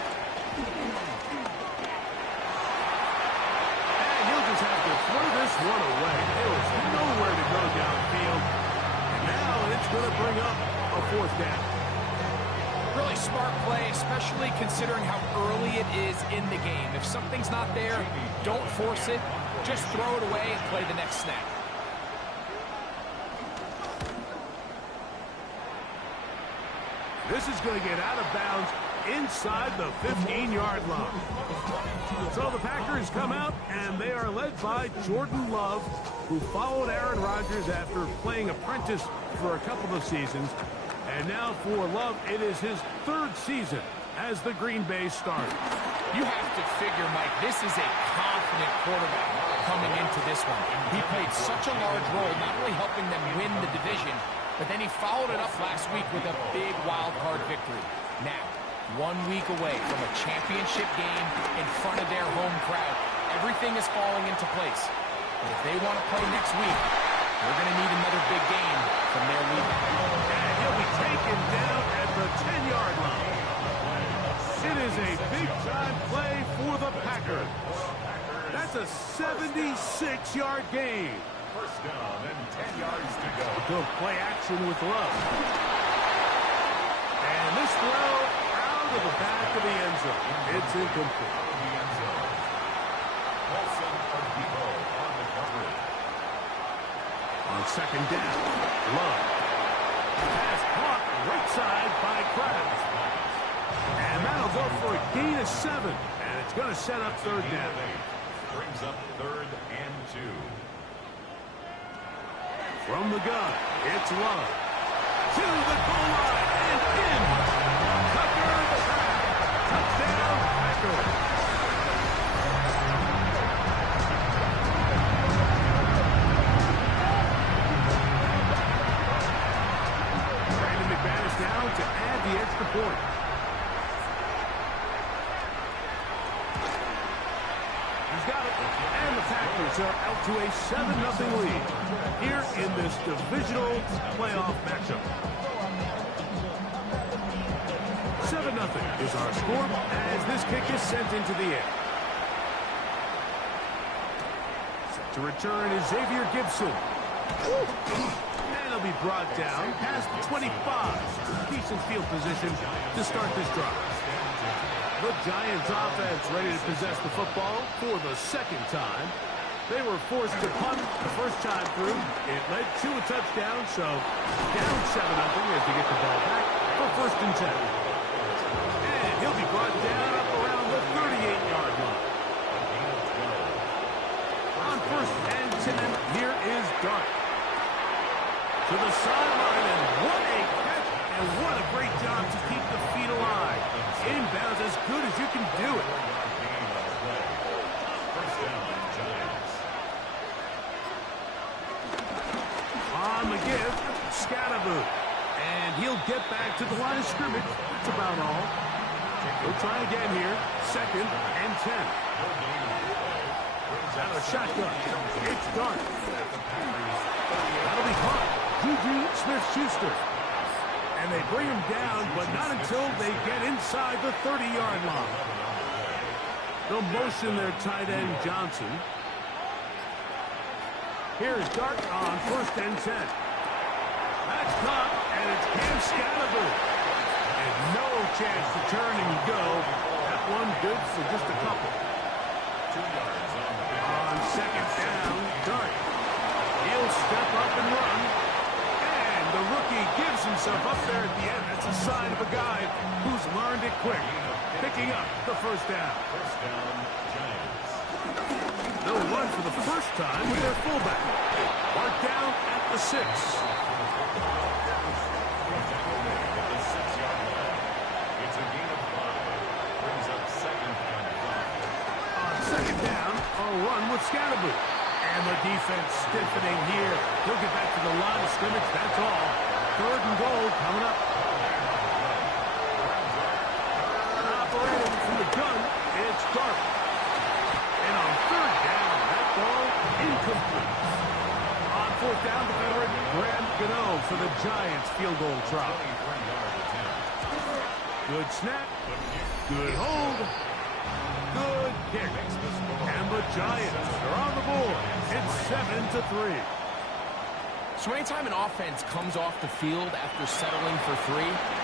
And he'll just have to throw this one away. There was nowhere to go downfield. And now it's going to bring up a 4th down. Really smart play, especially considering how early it is in the game. If something's not there, don't force it. Just throw it away and play the next snap. This is going to get out of bounds inside the 15-yard line. So the Packers come out, and they are led by Jordan Love, who followed Aaron Rodgers after playing apprentice for a couple of seasons. And now for Love, it is his 3rd season as the Green Bay starter. You have to figure, Mike, this is a confident quarterback coming into this one. He played such a large role, not only helping them win the division, but then he followed it up last week with a big wild card victory. Now, 1 week away from a championship game in front of their home crowd, everything is falling into place. But if they want to play next week, they're going to need another big game from their leader. And he'll be taken down at the 10-yard line. It is a big-time play for the Packers. That's a 76-yard gain. 1st down and 10 yards to go. Good play action with Love. And this throw out of the back of the end zone. It's incomplete. The end zone. Paulson or Depot on the coverage. On 2nd down, Love. Pass caught right side by Krabs. And that'll go for a gain of 7. And it's going to set up 3rd down. Brings up 3rd and 2. From the gun, it's Love. To the goal line and in. Tucker the back. Touchdown, Packers. Brandon McManus now to add the extra point. He's got it. And the Packers are out to a 7-0 lead here in this divisional playoff matchup. 7-0. Here's our score as this kick is sent into the air. Set to return is Xavier Gibson. And he'll be brought down past the 25. Decent field position to start this drive. The Giants offense ready to possess the football for the second time. They were forced to punt the first time through. It led to a touchdown, so down 7-0 as they get the ball back for first and 10. And he'll be brought down up around the 38-yard line. On first and 10, here is Dart. To the sideline, and what a catch, and what a great job to keep the feet alive. Inbounds as good as you can do it. On the give, Scatterboot. And he'll get back to the line of scrimmage. That's about all. We'll try again here. Second and 10. Out of the shotgun. It's Dart. That'll be caught. Juju Smith-Schuster. And they bring him down, but not until they get inside the 30-yard line. They'll motion their tight end, Johnson. Here's Dart on first and 10. That's caught, and it's Cam Scatterboot. And no chance to turn and go. That one good for just a couple. 2 yards On second down, Dart. He'll step up and run. And the rookie gives himself up there at the end. That's a sign of a guy who's learned it quick. Picking up the first down. First down, Giants. They'll run for the first time with their fullback. Marked down at the 6. It's a gain of 5. Brings up second and 5. On second down, a run with Scatterboot. And the defense stiffening here. He'll get back to the line of scrimmage, that's all. Third and goal coming up. Operating from the gun, it's Dart. And on third down, that ball incomplete. On fourth down, the veteran Graham Gano for the Giants field goal try. Good snap, good hold, good kick. And the Giants are on the board. It's 7-3. So anytime an offense comes off the field after settling for 3,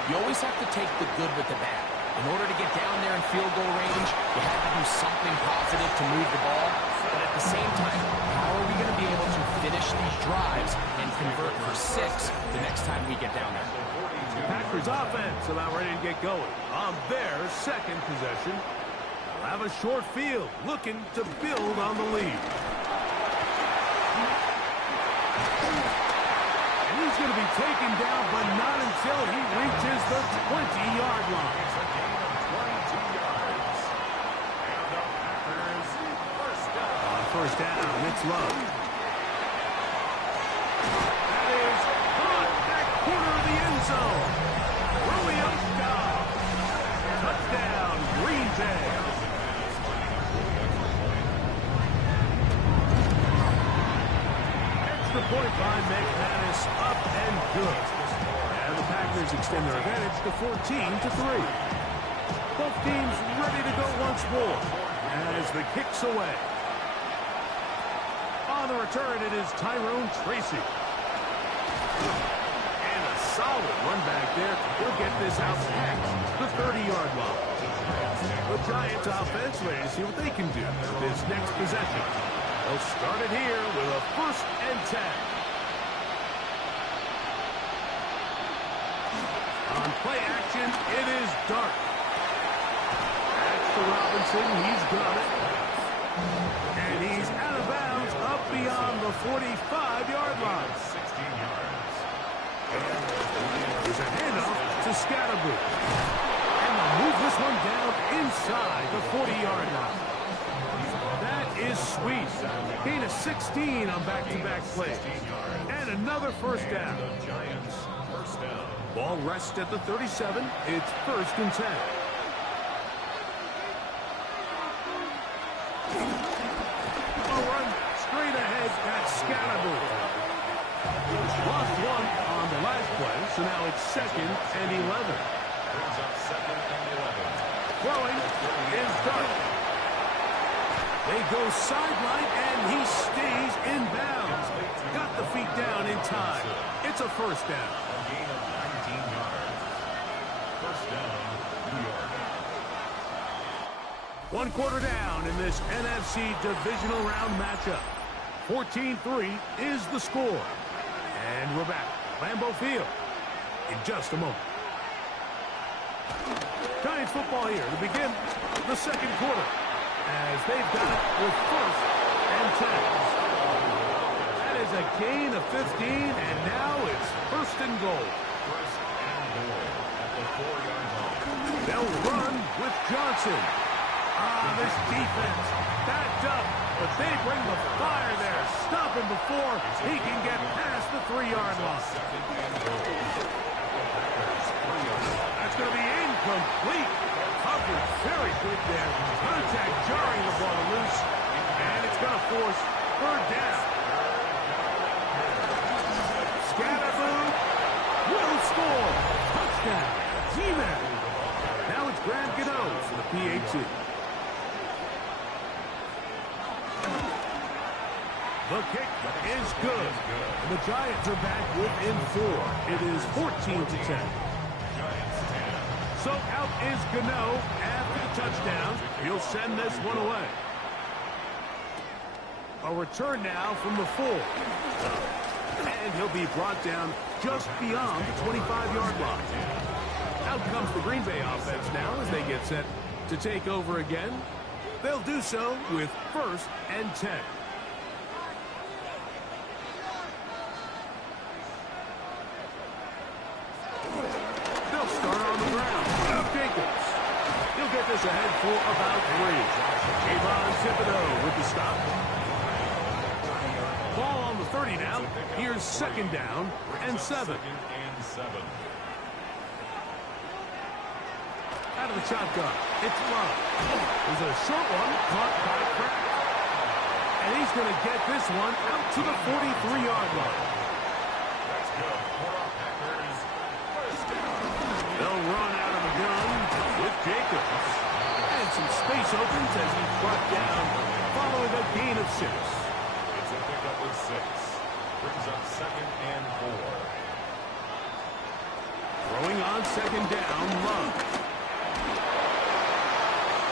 you always have to take the good with the bad. In order to get down there in field goal range, you have to do something positive to move the ball. But at the same time, how are we going to be able to finish these drives and convert for 6 the next time we get down there? Packers offense about ready to get going on their second possession. They'll have a short field looking to build on the lead. And he's going to be taken down, but not until he reaches the 20-yard line. It's a gain of 22 yards. And the Packers first down. On first down, it's Love. That is caught back corner of the end zone. Romeo Doubs. Touchdown, Green Bay. Extra point by McManus, up and good. And the Packers extend their advantage to 14-3. Both teams ready to go once more as the kick's away. On the return, it is Tyrone Tracy. And a solid run back there. He'll get this out past the 30-yard line. The Giants offense ready to see what they can do with this next possession. They'll start it here with a first and 10. On play action, it is Dart. That's to Robinson. He's got it. And he's out of bounds up beyond the 45-yard line. 16 yards. There's a handoff to Scatterboot. And they'll move this one down inside the 40-yard line. That is sweet. Gain of 16 on back-to-back plays. And another first down. Giants first down. Ball rests at the 37. It's first and 10. A run straight ahead at Scatterboot. Lost one on the last play, so now it's second and 11. Brings up second and 11. Throwing is done. They go sideline, and he stays in bounds. Got the feet down in time. It's a first down. A gain of 19 yards. First down, New York. 1 quarter down in this NFC divisional round matchup. 14-3 is the score. And we're back. Lambeau Field in just a moment. Giants football here to begin the second quarter, as they've got it with first and 10. That is a gain of 15, and now it's first and goal. First and goal at the 4-yard line. They'll run with Johnson. This defense backed up, but they bring the fire there. Stop him before he can get past the 3-yard line. Second and goal at the Packers' 3-yard line. That's going to be incomplete. Coverage very good there. Contact jarring the ball loose, and it's going to force third down. Scatterboo will score. Touchdown. G-Man. Now it's Graham Gano for the PAT. The kick is good. And the Giants are back within 4. It is 14-10. Giants 10. So out is Gano after the touchdown. He'll send this one away. A return now from the 4. And he'll be brought down just beyond the 25-yard line. Out comes the Green Bay offense now as they get set to take over again. They'll do so with first and 10. They'll start on the ground. Jacobs. He'll get this ahead for about 3. Javon Thibodeau with the stop. Ball on the 30 now. Here's second down and 7. Second and 7. Out of the shotgun. It's Love. There's a short one caught by Pratt. And he's going to get this one out to the 43-yard line. That's good for our Packers. First down. They'll run out of the gun with Jacobs. And some space opens as he's brought down following a gain of 6. It's a pickup with 6. Brings up second and 4. Throwing on second down, Love.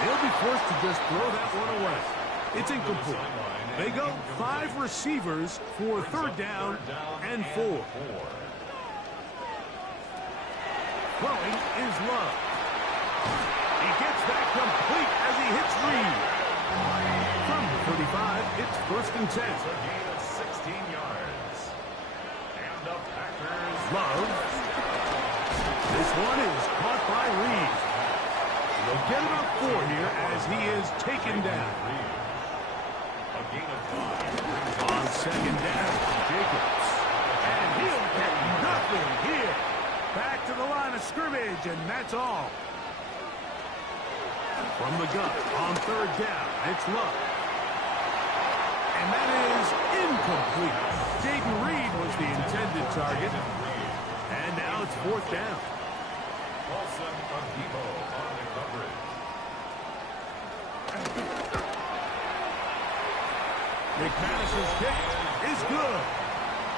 He'll be forced to just throw that one away. It's incomplete. They go 5 receivers for third down and 4. Throwing is Love. He gets that complete as he hits Reed. From the 35, it's first and 10. It's a gain of 16 yards. And the Packers. Love. This one is caught by Reed. They'll get about 4 here as he is taken down. A gain of 5. On second down, Jacobs. And he'll get nothing here. Back to the line of scrimmage, and that's all. From the gun, on third down, it's Love. And that is incomplete. Jaden Reed was the intended target. And now it's fourth down. Paulson of Depot on the coverage. McManus's kick is good.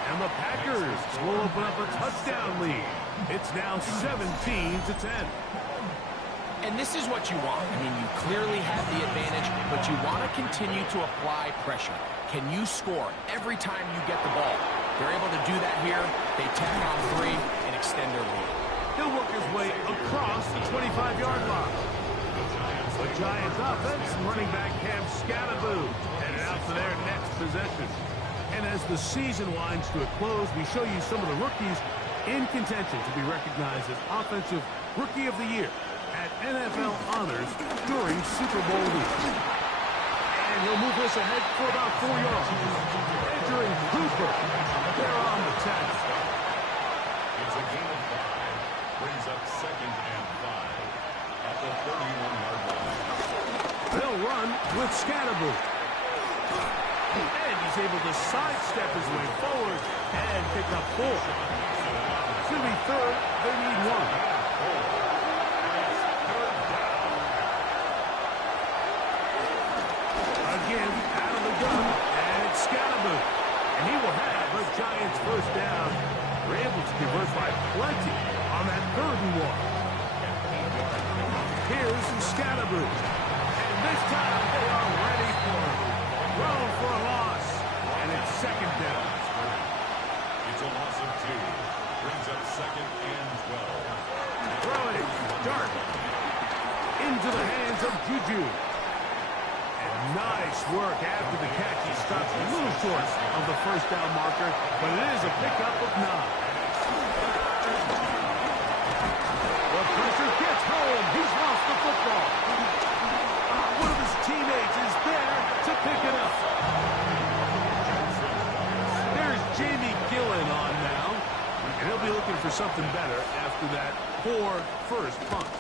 And the Packers will open up a touchdown lead. It's now 17-10. And this is what you want. I mean, you clearly have the advantage, but you want to continue to apply pressure. Can you score every time you get the ball? They're able to do that here. They tack on 3 and extend their lead. He'll work his way across the 25-yard line. The Giants offense, running back Cam Scatterboo headed out for their next possession. And as the season winds to a close, we show you some of the rookies in contention to be recognized as Offensive Rookie of the Year at NFL Honors during Super Bowl week. And he'll move this ahead for about 4 yards. Entering Cooper. They're on the 10. It's a gain of 5. Brings up second and 5 at the 31-yard line. They'll run with Scatterboo. And he's able to sidestep his way forward and pick up 4. To be third, they need 1. down. We're able to convert by plenty on that 3rd and 1. Here's Scatterboo. And this time they are ready for it. Thrown for a loss. And it's 2nd down. It's a loss of 2. Brings up 2nd and 12. Throwing. Dart. Into the hands of Juju. And nice work after the catch. He stops a little short of the 1st down marker, but it is a pickup of 9. The pressure gets home. He's lost the football. One of his teammates is there to pick it up. There's Jamie Gillen on now, and he'll be looking for something better after that poor 1st punt.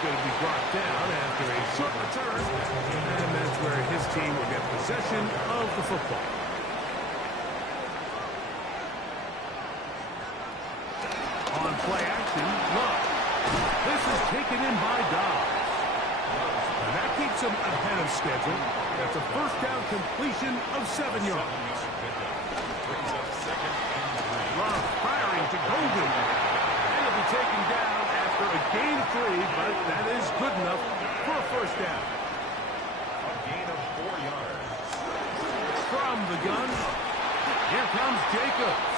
Going to be brought down after a short return, and that's where his team will get possession of the football. On play action, look. This is taken in by Dobbs. And that keeps him ahead of schedule. That's a 1st down completion of 7 yards. Love firing to Golden. And he'll be taken down after a gain of 3, but that is good enough for a 1st down. A gain of 4 yards. From the gun, here comes Jacobs.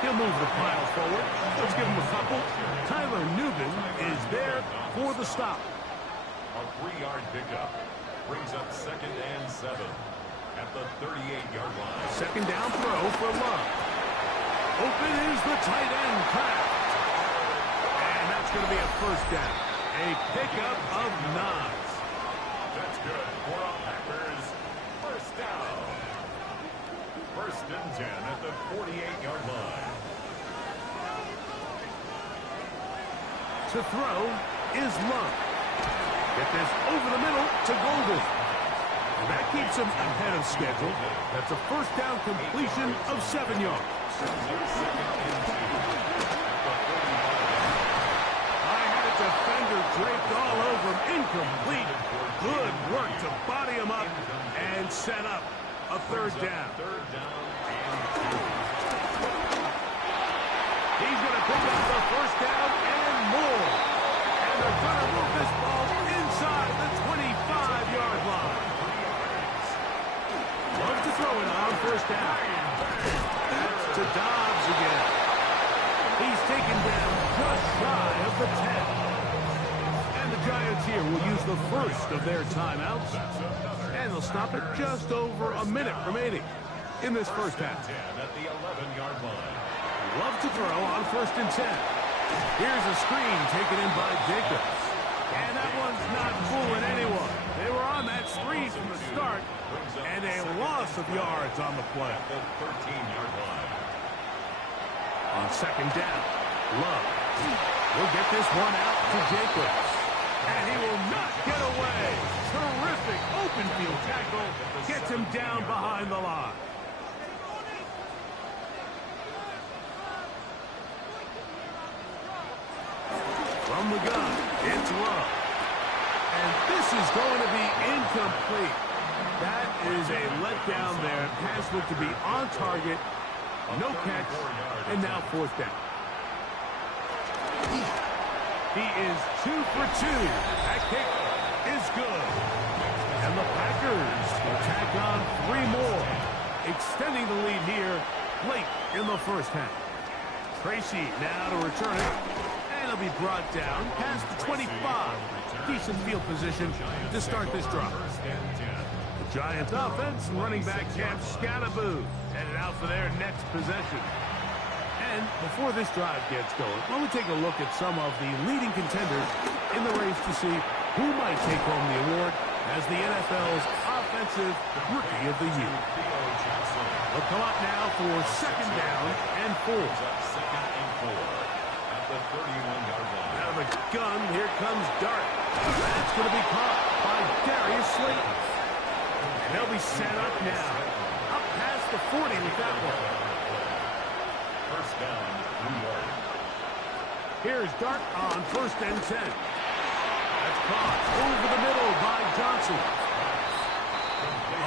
He'll move the pile forward. Let's give him a couple. Tyler Newman is there for the stop. A 3-yard pickup. Brings up 2nd and 7 at the 38-yard line. 2nd down throw for Love. Open is the tight end, Kraft. And that's going to be a 1st down. A pickup of 9. That's good for a Packers 1st down. 1st and 10 at the 48-yard line. To throw is Love. Get this over the middle to Golden. And that keeps him ahead of schedule. That's a 1st down completion of 7 yards. I had a defender draped all over him. Incomplete. Good work to body him up and set up a 3rd down. He's going to pick up the 1st down and more. And they're going to move this ball inside the 25-yard line. Love to throw it on 1st down. That's to Dobbs again. He's taken down just shy of the 10. And the Giants here will use the 1st of their timeouts. And they'll stop it just over a minute remaining in this 1st half. At the 11-yard line. Love to throw on 1st and 10. Here's a screen taken in by Jacobs. And that one's not fooling anyone. They were on that screen from the start. And a loss of yards on the play. At the 13-yard line. On 2nd down, Love will get this one out to Jacobs. And he will not get away. Terrific open field tackle. Gets him down behind the line. From the gun, it's Love. And this is going to be incomplete. That is a letdown there. Pass looked to be on target. No catch. And now 4th down. He is 2 for 2. That kick is good. And the Packers will tack on 3 more, extending the lead here late in the 1st half. Tracy now to return it. And it'll be brought down past the 25. Decent field position to start this drive. The Giants offense and running back Cam Scatterboo headed out for their next possession. And before this drive gets going, let me take a look at some of the leading contenders in the race to see who might take home the award as the NFL's Offensive Rookie of the Year. They'll come up now for 2nd down and 4. 2nd and 4 at the 31-yard line. Out of the gun, here comes Dart. That's going to be caught by Darius Slayton. And they'll be set up now. Up past the 40 with that one. 1st down, New York. Here's Dart on 1st and 10. That's caught over the middle by Johnson.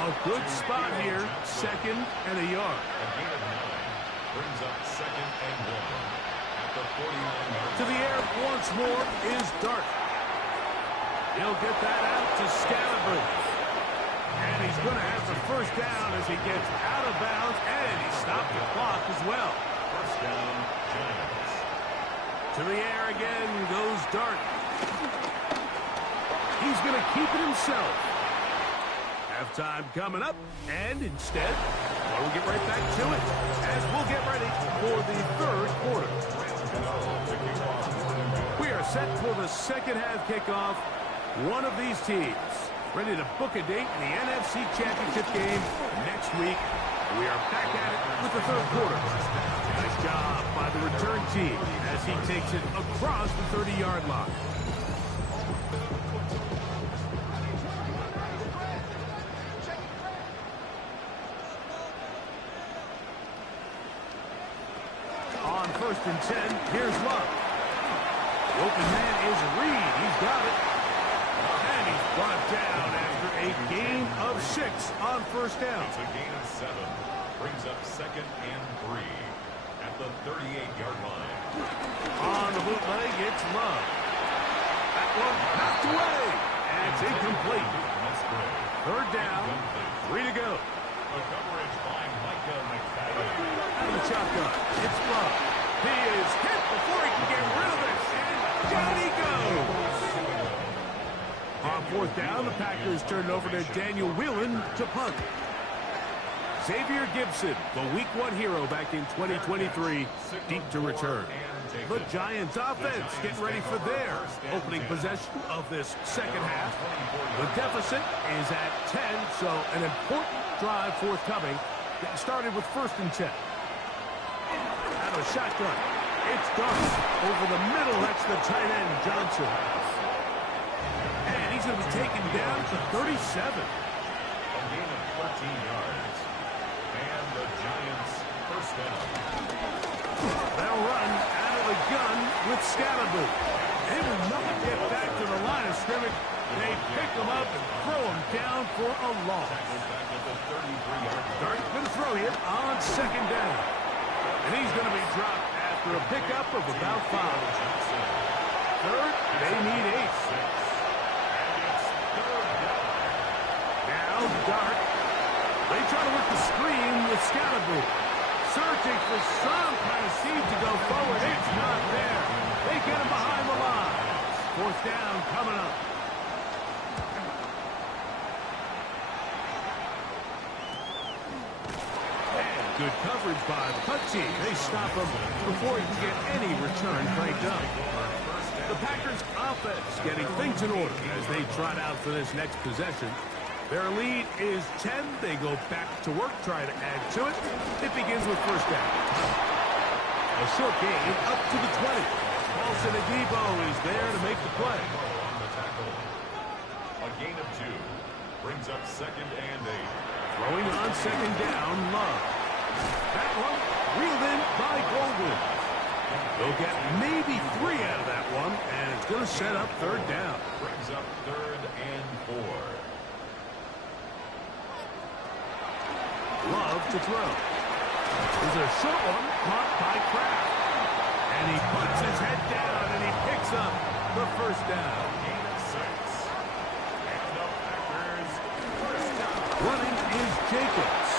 A good spot here. Second and a yard. A gain of 9 brings up second and 1 at the 49-yard To the air once more is Dart. He'll get that out to Scalabrini. And he's going to have the first down as he gets out of bounds, and he stopped the clock as well. First down, Giants. To the air again goes Dart. He's going to keep it himself. Halftime coming up, and instead, we'll get right back to it as we'll get ready for the third quarter. We are set for the second half kickoff. One of these teams ready to book a date in the NFC Championship game next week. We are back at it with the third quarter. Nice job by the return team as he takes it across the 30-yard line. On 1st and 10, here's Love. The open man is Reed. He's got it. And he's brought down after a gain of 6 on first down. It's a gain of 7. Brings up second and 3 at the 38-yard line. On the bootleg, it's Love. That one knocked away. And it's incomplete. Third down, 3 to go. The coverage by Micah McFadden. Out of the shotgun, it's Love. He is hit before he can get rid of it. And down he goes. On fourth down, the Packers turn it over to Daniel Whelan to punt. Xavier Gibson, the Week 1 hero back in 2023, deep to return. The Giants offense getting ready for their opening possession of this second half. The deficit is at 10, so an important drive forthcoming. Getting started with 1st and 10. Out of a shotgun, it's Dart. Over the middle, that's the tight end, Johnson. And he's going to be taken down to 37. A gain of 13 yards. And the Giants first down. They'll run out of the gun with Scalabrini. They will not get back to the line of scrimmage. They pick him up and throw him down for a loss. Back at the 33-yard line. Dart going to throw it on second down. And he's going to be dropped after a pickup of about 5. Third, they need 8. Now Dart. They try to work the screen with Scalabrini. Searching for some kind of seed to go forward. It's not there. They get him behind the line. Fourth down coming up. And good coverage by the punt team. They stop him before he can get any return cranked up. The Packers offense getting things in order as they trot out for this next possession. Their lead is 10. They go back to work, try to add to it. It begins with first down. A short gain up to the 20. Paulson Adebo is there to make the play. On the tackle. A gain of 2. Brings up second and 8. Throwing on second down, Love. That one reeled in by Goldwyn. They'll get maybe 3 out of that one, and it's going to set up third down. Brings up third and 4. Love to throw. There's a short one caught by Kraft. And he puts his head down and he picks up the first down. Gain of 6. And the Packers first down. Running is Jacobs.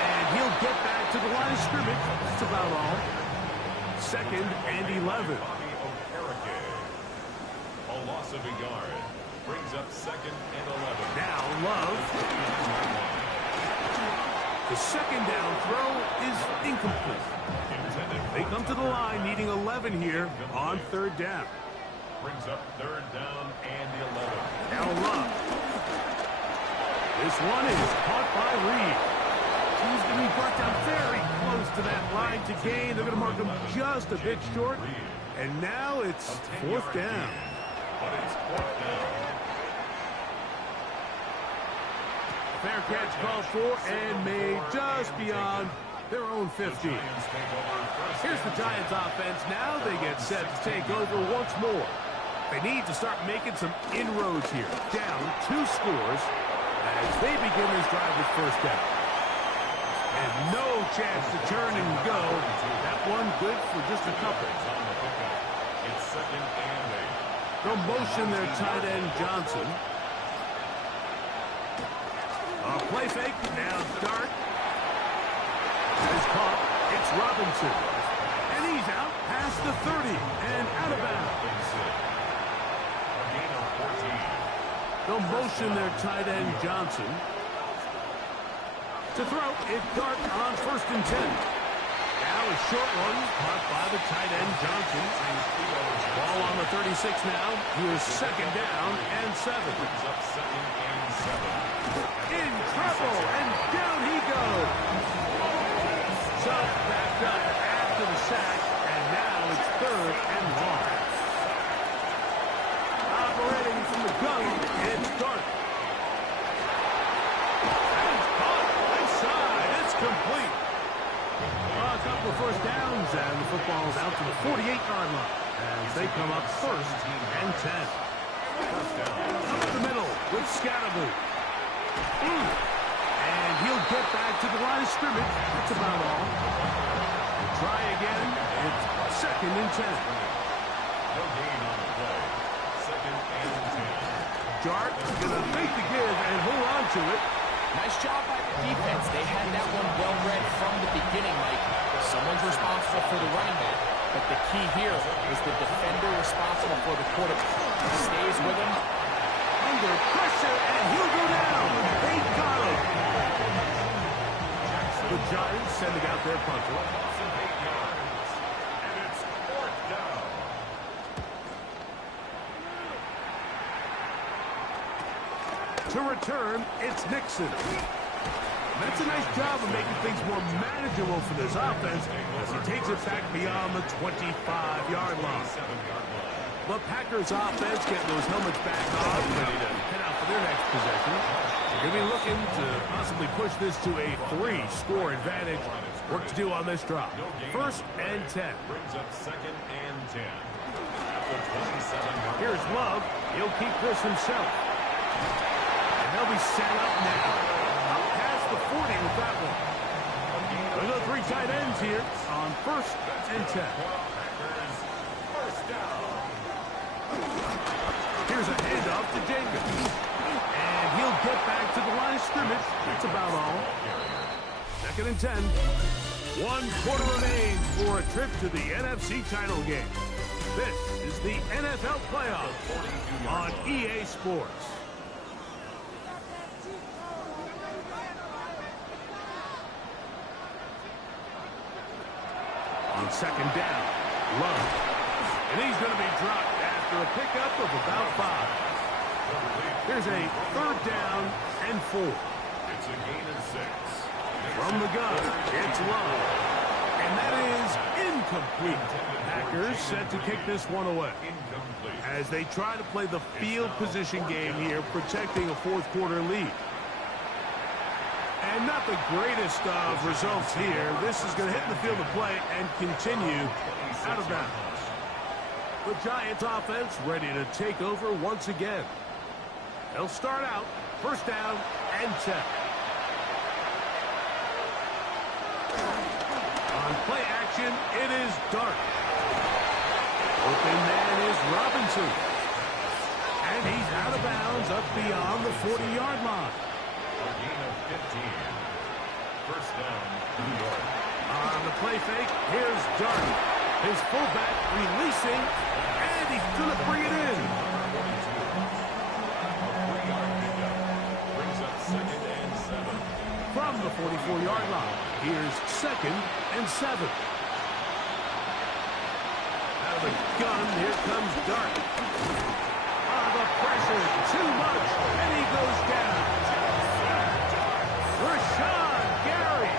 And he'll get back to the line of scrimmage. That's about all. Second and 11. Bobby Okereke. A loss of a yard. Brings up second and 11. Now Love. The second down throw is incomplete. They come to the line needing 11 here on third down. Brings up third down and 11. Now Love. This one is caught by Reed. He's going to be brought down very close to that line to gain. They're going to mark him just a bit short. And now it's fourth down. But it's fourth down. Fair catch called for and made just beyond their own 15. Here's the Giants offense. Now they get set to take over once more. They need to start making some inroads here. Down 2 scores. as they begin this drive with first down. And no chance to turn and go. That one good for just a couple. It's second and 8. They'll motion their tight end Johnson. A play fake. Now Dart is caught. It's Robinson. And he's out past the 30 and out of bounds. A gain of 14. They'll motion their tight end Johnson. To throw, it's Dart on first and 10. Now a short one caught by the tight end Johnson. Ball on the 36 now. Here's second down and 7. Brings up second and 7. In trouble, and down he goes. So backed up after the sack, and now it's third and long. Operating from the gun, it's Dart. And it's caught. Inside, it's complete. A couple of first downs, and the football's out to the 48-yard line as they come up first and 10. Up the middle with Scatterboot. And he'll get back to the line of scrimmage. That's about all. Try again. It's second and 10. No gain on the play. Second and 10. Dart going to make the give and hold on to it. Nice job by the defense. They had that one well read from the beginning, Mike. Someone's responsible for the running back, but the key here is the defender responsible for the quarterback. He stays with him. Under pressure, and he'll go down. They got him. The Giants sending out their punter. 8 yards. And it's fourth down. To return, it's Nixon. That's a nice job of making things more manageable for this offense as he takes it back beyond the 25-yard line. 7-yard line. The Packers offense getting those helmets back on, ready to head out for their next possession. They're going to be looking to possibly push this to a 3-score advantage. Work to do on this drive. First and 10. Brings up second and 10. At the 27-yard line. Here's Love. He'll keep this himself. And they'll be set up now. Up past the 40 with that one. There go 3 tight ends here on first and 10. Packers first down. Here's a handoff to Jenkins. And he'll get back to the line of scrimmage. That's about all. Second and 10. 1 quarter remains for a trip to the NFC title game. This is the NFL playoffs on EA Sports. On second down, Love. And he's going to be dropped after a pickup of about 5. Here's a third down and 4. It's a gain of 6. From the gun, it's Love. And that is incomplete. Packers set to kick this one away Incomplete. as they try to play the field position game here, protecting a fourth quarter lead. And not the greatest of results here. This is going to hit the field of play and continue out of bounds. The Giants offense ready to take over once again. They'll start out first down and 10. On play action, it is Dart. Open man is Robinson. And he's out of bounds up beyond the 40-yard line. A gain of 15. First down, New York. On the play fake, here's Dart. His fullback releasing, and he's going to bring it in. A 3-yard pickup. Brings up second and 7. From the 44-yard line, here's second and 7. Out of the gun, here comes Dart. The pressure, too much, and he goes down. Rashawn Gary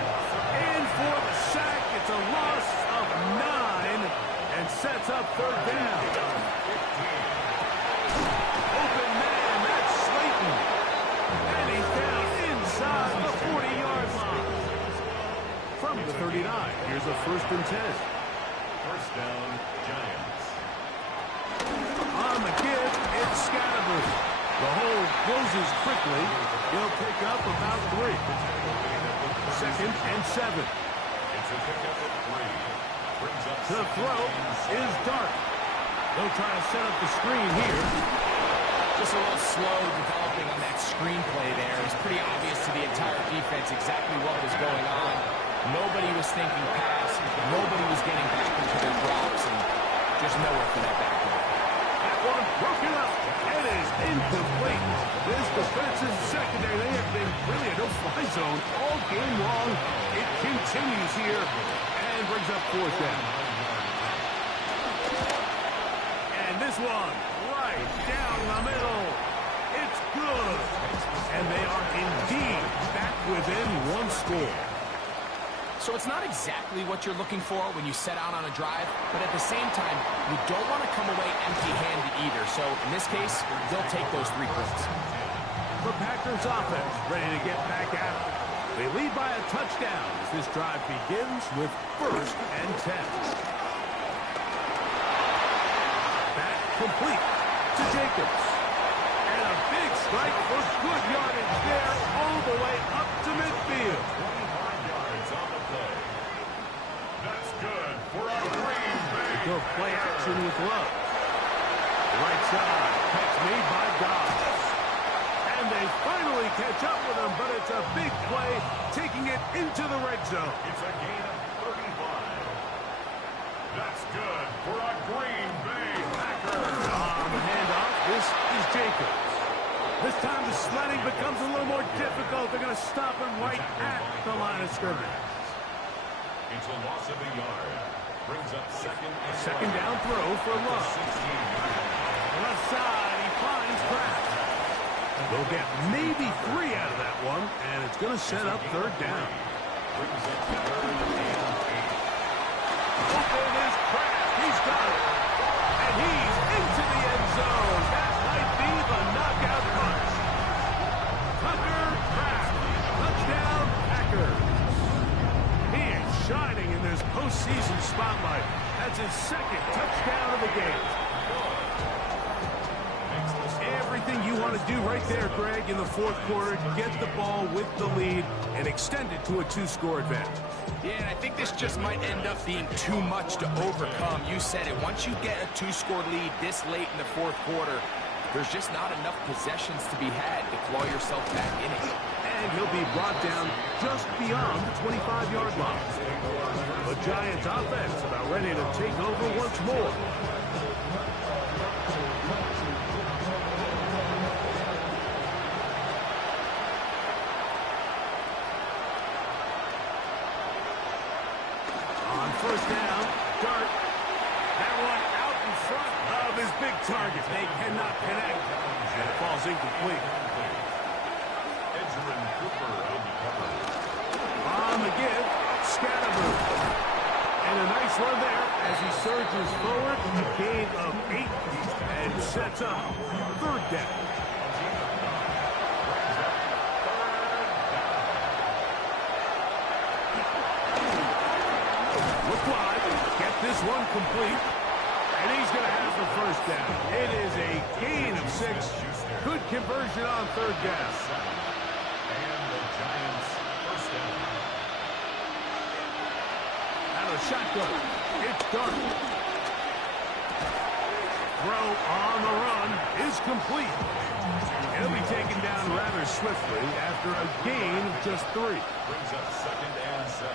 in for the sack. It's a loss of 9 and sets up third down. Open man, that's Slayton. And he's down inside the 40-yard line. From the 39, here's a first and 10. First down, Giants. On the give, it's Scatterboot. The hole closes quickly, He'll pick up about 3. 2nd and 7. It's a pickup of 3. Brings up The throw is Dart. They'll try to set up the screen here. Just a little slow developing on that screenplay there. It's pretty obvious to the entire defense exactly what was going on. Nobody was thinking pass. Nobody was getting back into their drops, and just nowhere for that back line. That one broken up. It is incomplete. This defensive secondary, they have been really a no-fly zone all game long. It continues here and brings up 4th down. And this one right down the middle. It's good. And they are indeed back within 1 score. So it's not exactly what you're looking for when you set out on a drive, but at the same time, you don't want to come away empty-handed either. So in this case, they'll take those 3 points. The Packers offense ready to get back at it. They lead by a touchdown as this drive begins with 1st and 10. Back complete to Jacobs. And a big strike for good yardage there all the way up to midfield. 25 yards on the play. That's good for a Green Bay. Go play action with Love. Right side, catch made by Dobbs. And they finally catch up with him, but it's a big play, taking it into the red zone. It's a gain of 35. That's good for a Green Bay Packer. On the handoff, this is Jacobs. This time the sledding becomes a little more difficult. They're going to stop him right at the line of scrimmage. It's a loss of a yard. Brings up 2nd and 2nd down throw for Love. 16-yard. Left side, he finds Kraft. They'll get maybe 3 out of that one, and it's going to set up 3rd down. Brings up 3rd and 8. Open is Kraft. He's got it. And he's into the end zone. That might be the knockout punch. Tucker Kraft. Touchdown, Packers. He is shining in this postseason spotlight. That's his 2nd touchdown of the game. Everything you want to do right there, Greg, in the 4th quarter, get the ball with the lead and extend it to a 2-score advantage. Yeah, and I think this just might end up being too much to overcome. You said it. Once you get a 2-score lead this late in the 4th quarter, there's just not enough possessions to be had to claw yourself back in it. And he'll be brought down just beyond the 25-yard line. The Giants offense about ready to take over once more. On 1st down, Dart. That one out in front of his big target. They cannot connect. And it falls incomplete. Edgerrin Cooper on the cover. On the give, Scatterboo. And a nice run there as he surges forward. A gain of 8 and sets up 3rd down. Look wide. Get this one complete. And he's going to have the 1st down. It is a gain of 6. Good conversion on 3rd down. And the Giants 1st down. Out of shotgun. It's Dart. Throw on the run is complete. He'll be taken down rather swiftly after a gain of just 3. Brings up 2nd and 7.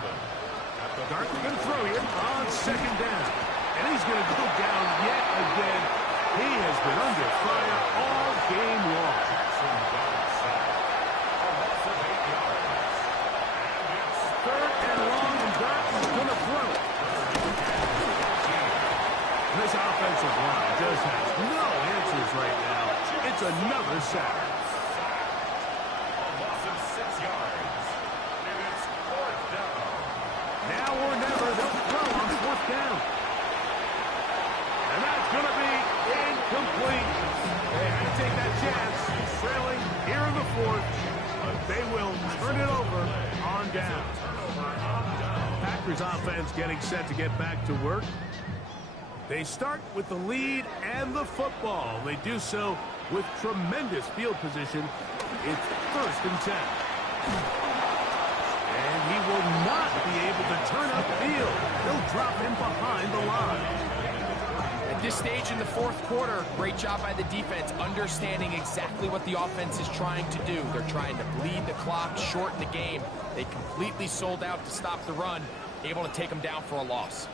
Dart going to throw here on 2nd down. And he's going to go down yet again. He has been under fire all game long. Jackson got it sacked. A loss of 8 yards. And it's 3rd and long, and Dart is going to throw it. This offensive line just has no answers right now. It's another sack. a loss of 6 yards. And it's 4th down. Now or never, they'll throw on 4th down. And that's going to be incomplete. They had to take that chance, trailing here in the 4th, but they will turn it over on down. Packers offense getting set to get back to work. They start with the lead and the football. They do so with tremendous field position It's 1st and 10. And he will not be able to turn upfield. They'll drop him behind the line. At this stage in the 4th quarter, great job by the defense, understanding exactly what the offense is trying to do. They're trying to bleed the clock, shorten the game. They completely sold out to stop the run, able to take them down for a loss.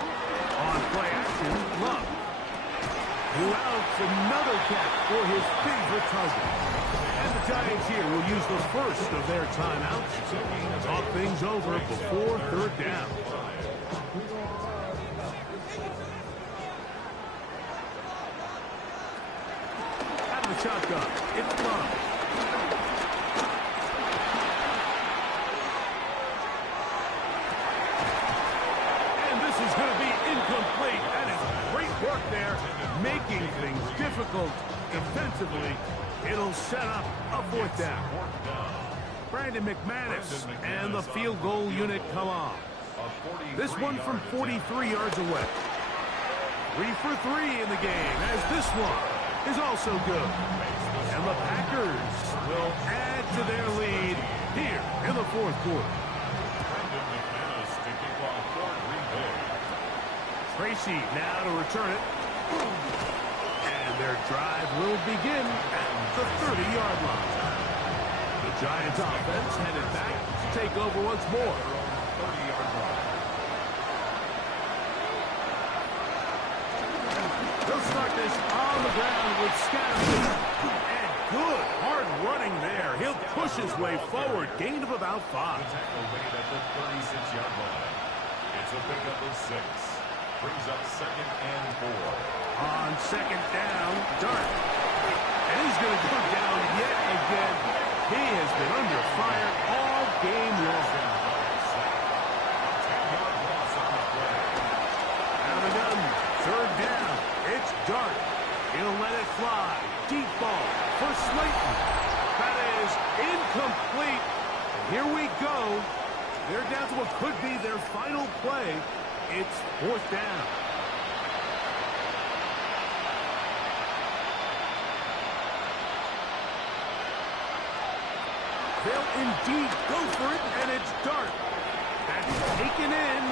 On play action, Love. Who outs another catch for his favorite target. And the Giants here will use the first of their timeouts. Talk things over before 3rd down. Out of the shotgun, it's Love. And this is going to be incomplete. That is great work there, making things difficult defensively. It'll set up a 4th down. Brandon McManus and the field goal unit come on. This one from 43 yards away. 3 for 3 in the game, as this one is also good. And the Packers will add to their lead here in the 4th quarter. Tracy now to return it. And their drive will begin at the 30-yard line. The Giants offense headed back to take over once more. 30-yard line. They'll start this on the ground with Scattergood. And good hard running there. He'll push his way forward. Gain of about 5. Tackle made at the 36-yard line. It's a pickup of 6. Brings up 2nd and 4. On 2nd down, Dart. And he's going to go down yet again. He has been under fire all game long. 10-yard loss on the play. Out of the gun, 3rd down. It's Dart. He'll let it fly. Deep ball for Slayton. That is incomplete. And here we go. They're down to what could be their final play. It's 4th down. They'll indeed go for it, and it's Dart. That's taken in,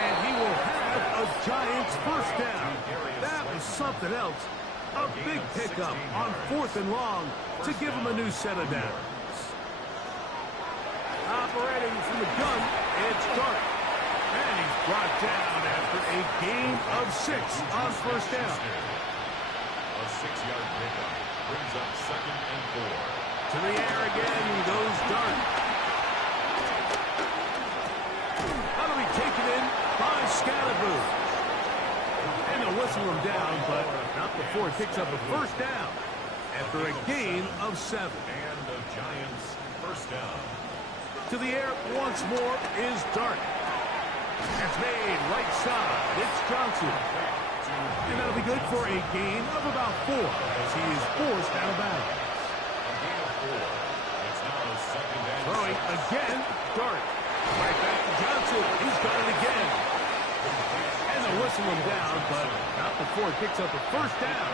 and he will have a Giants 1st down. That was something else. A big pickup on 4th and long to give him a new set of downs. Operating from the gun, it's Dart. And he's brought down after a gain of 6 on 1st down. A 6-yard pickup brings up 2nd and 4. To the air again goes Dart. That'll be taken in by Scattergood. And they'll whistle him down, but not before he picks up a 1st down after a gain of 7. And the Giants 1st down. To the air once more is Dart. It's made right side. It's Johnson. And that'll be good for a gain of about 4 as he is forced out of bounds. A gain of 4. It's now 2nd and Throwing 6. again, Dart. Right back to Johnson. He's got it again. And they'll whistle him down, but not before he picks up a 1st down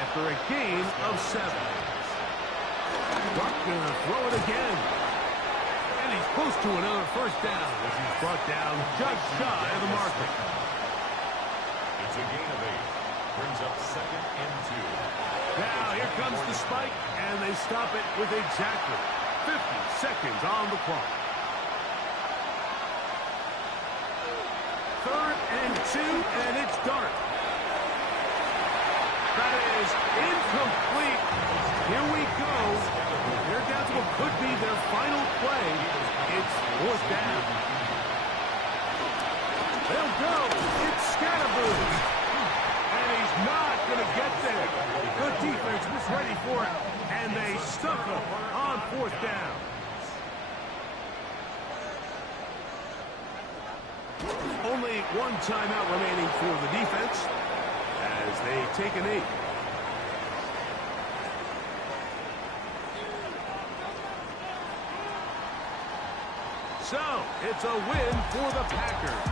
after a gain of 7. Dart gonna throw it again. And he's close to another 1st down as he's brought down just shy of the marker. It's a gain of 8. Brings up 2nd and 2. Now here comes the spike, and they stop it with exactly 50 seconds on the clock. 3rd and 2, and it's Dart. That is incomplete. Here we go. They're down to what could be their final play. It's 4th down. They'll go. It's Scattergood. And he's not going to get there. Good defense was ready for it, and they stuck him on 4th down. Only one timeout remaining for the defense as they take a knee. So, it's a win for the Packers.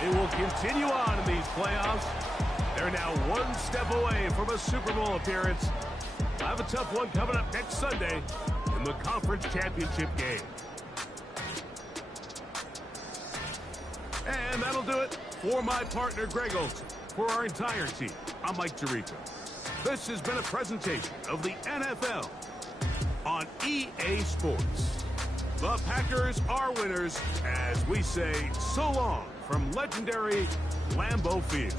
They will continue on in these playoffs They're now one step away from a Super Bowl appearance. We'll have a tough one coming up next Sunday in the conference championship game. And that'll do it for my partner, Greg Olsen. For our entire team, I'm Mike Tirico. This has been a presentation of the NFL on EA Sports. The Packers are winners as we say so long from legendary Lambeau Field.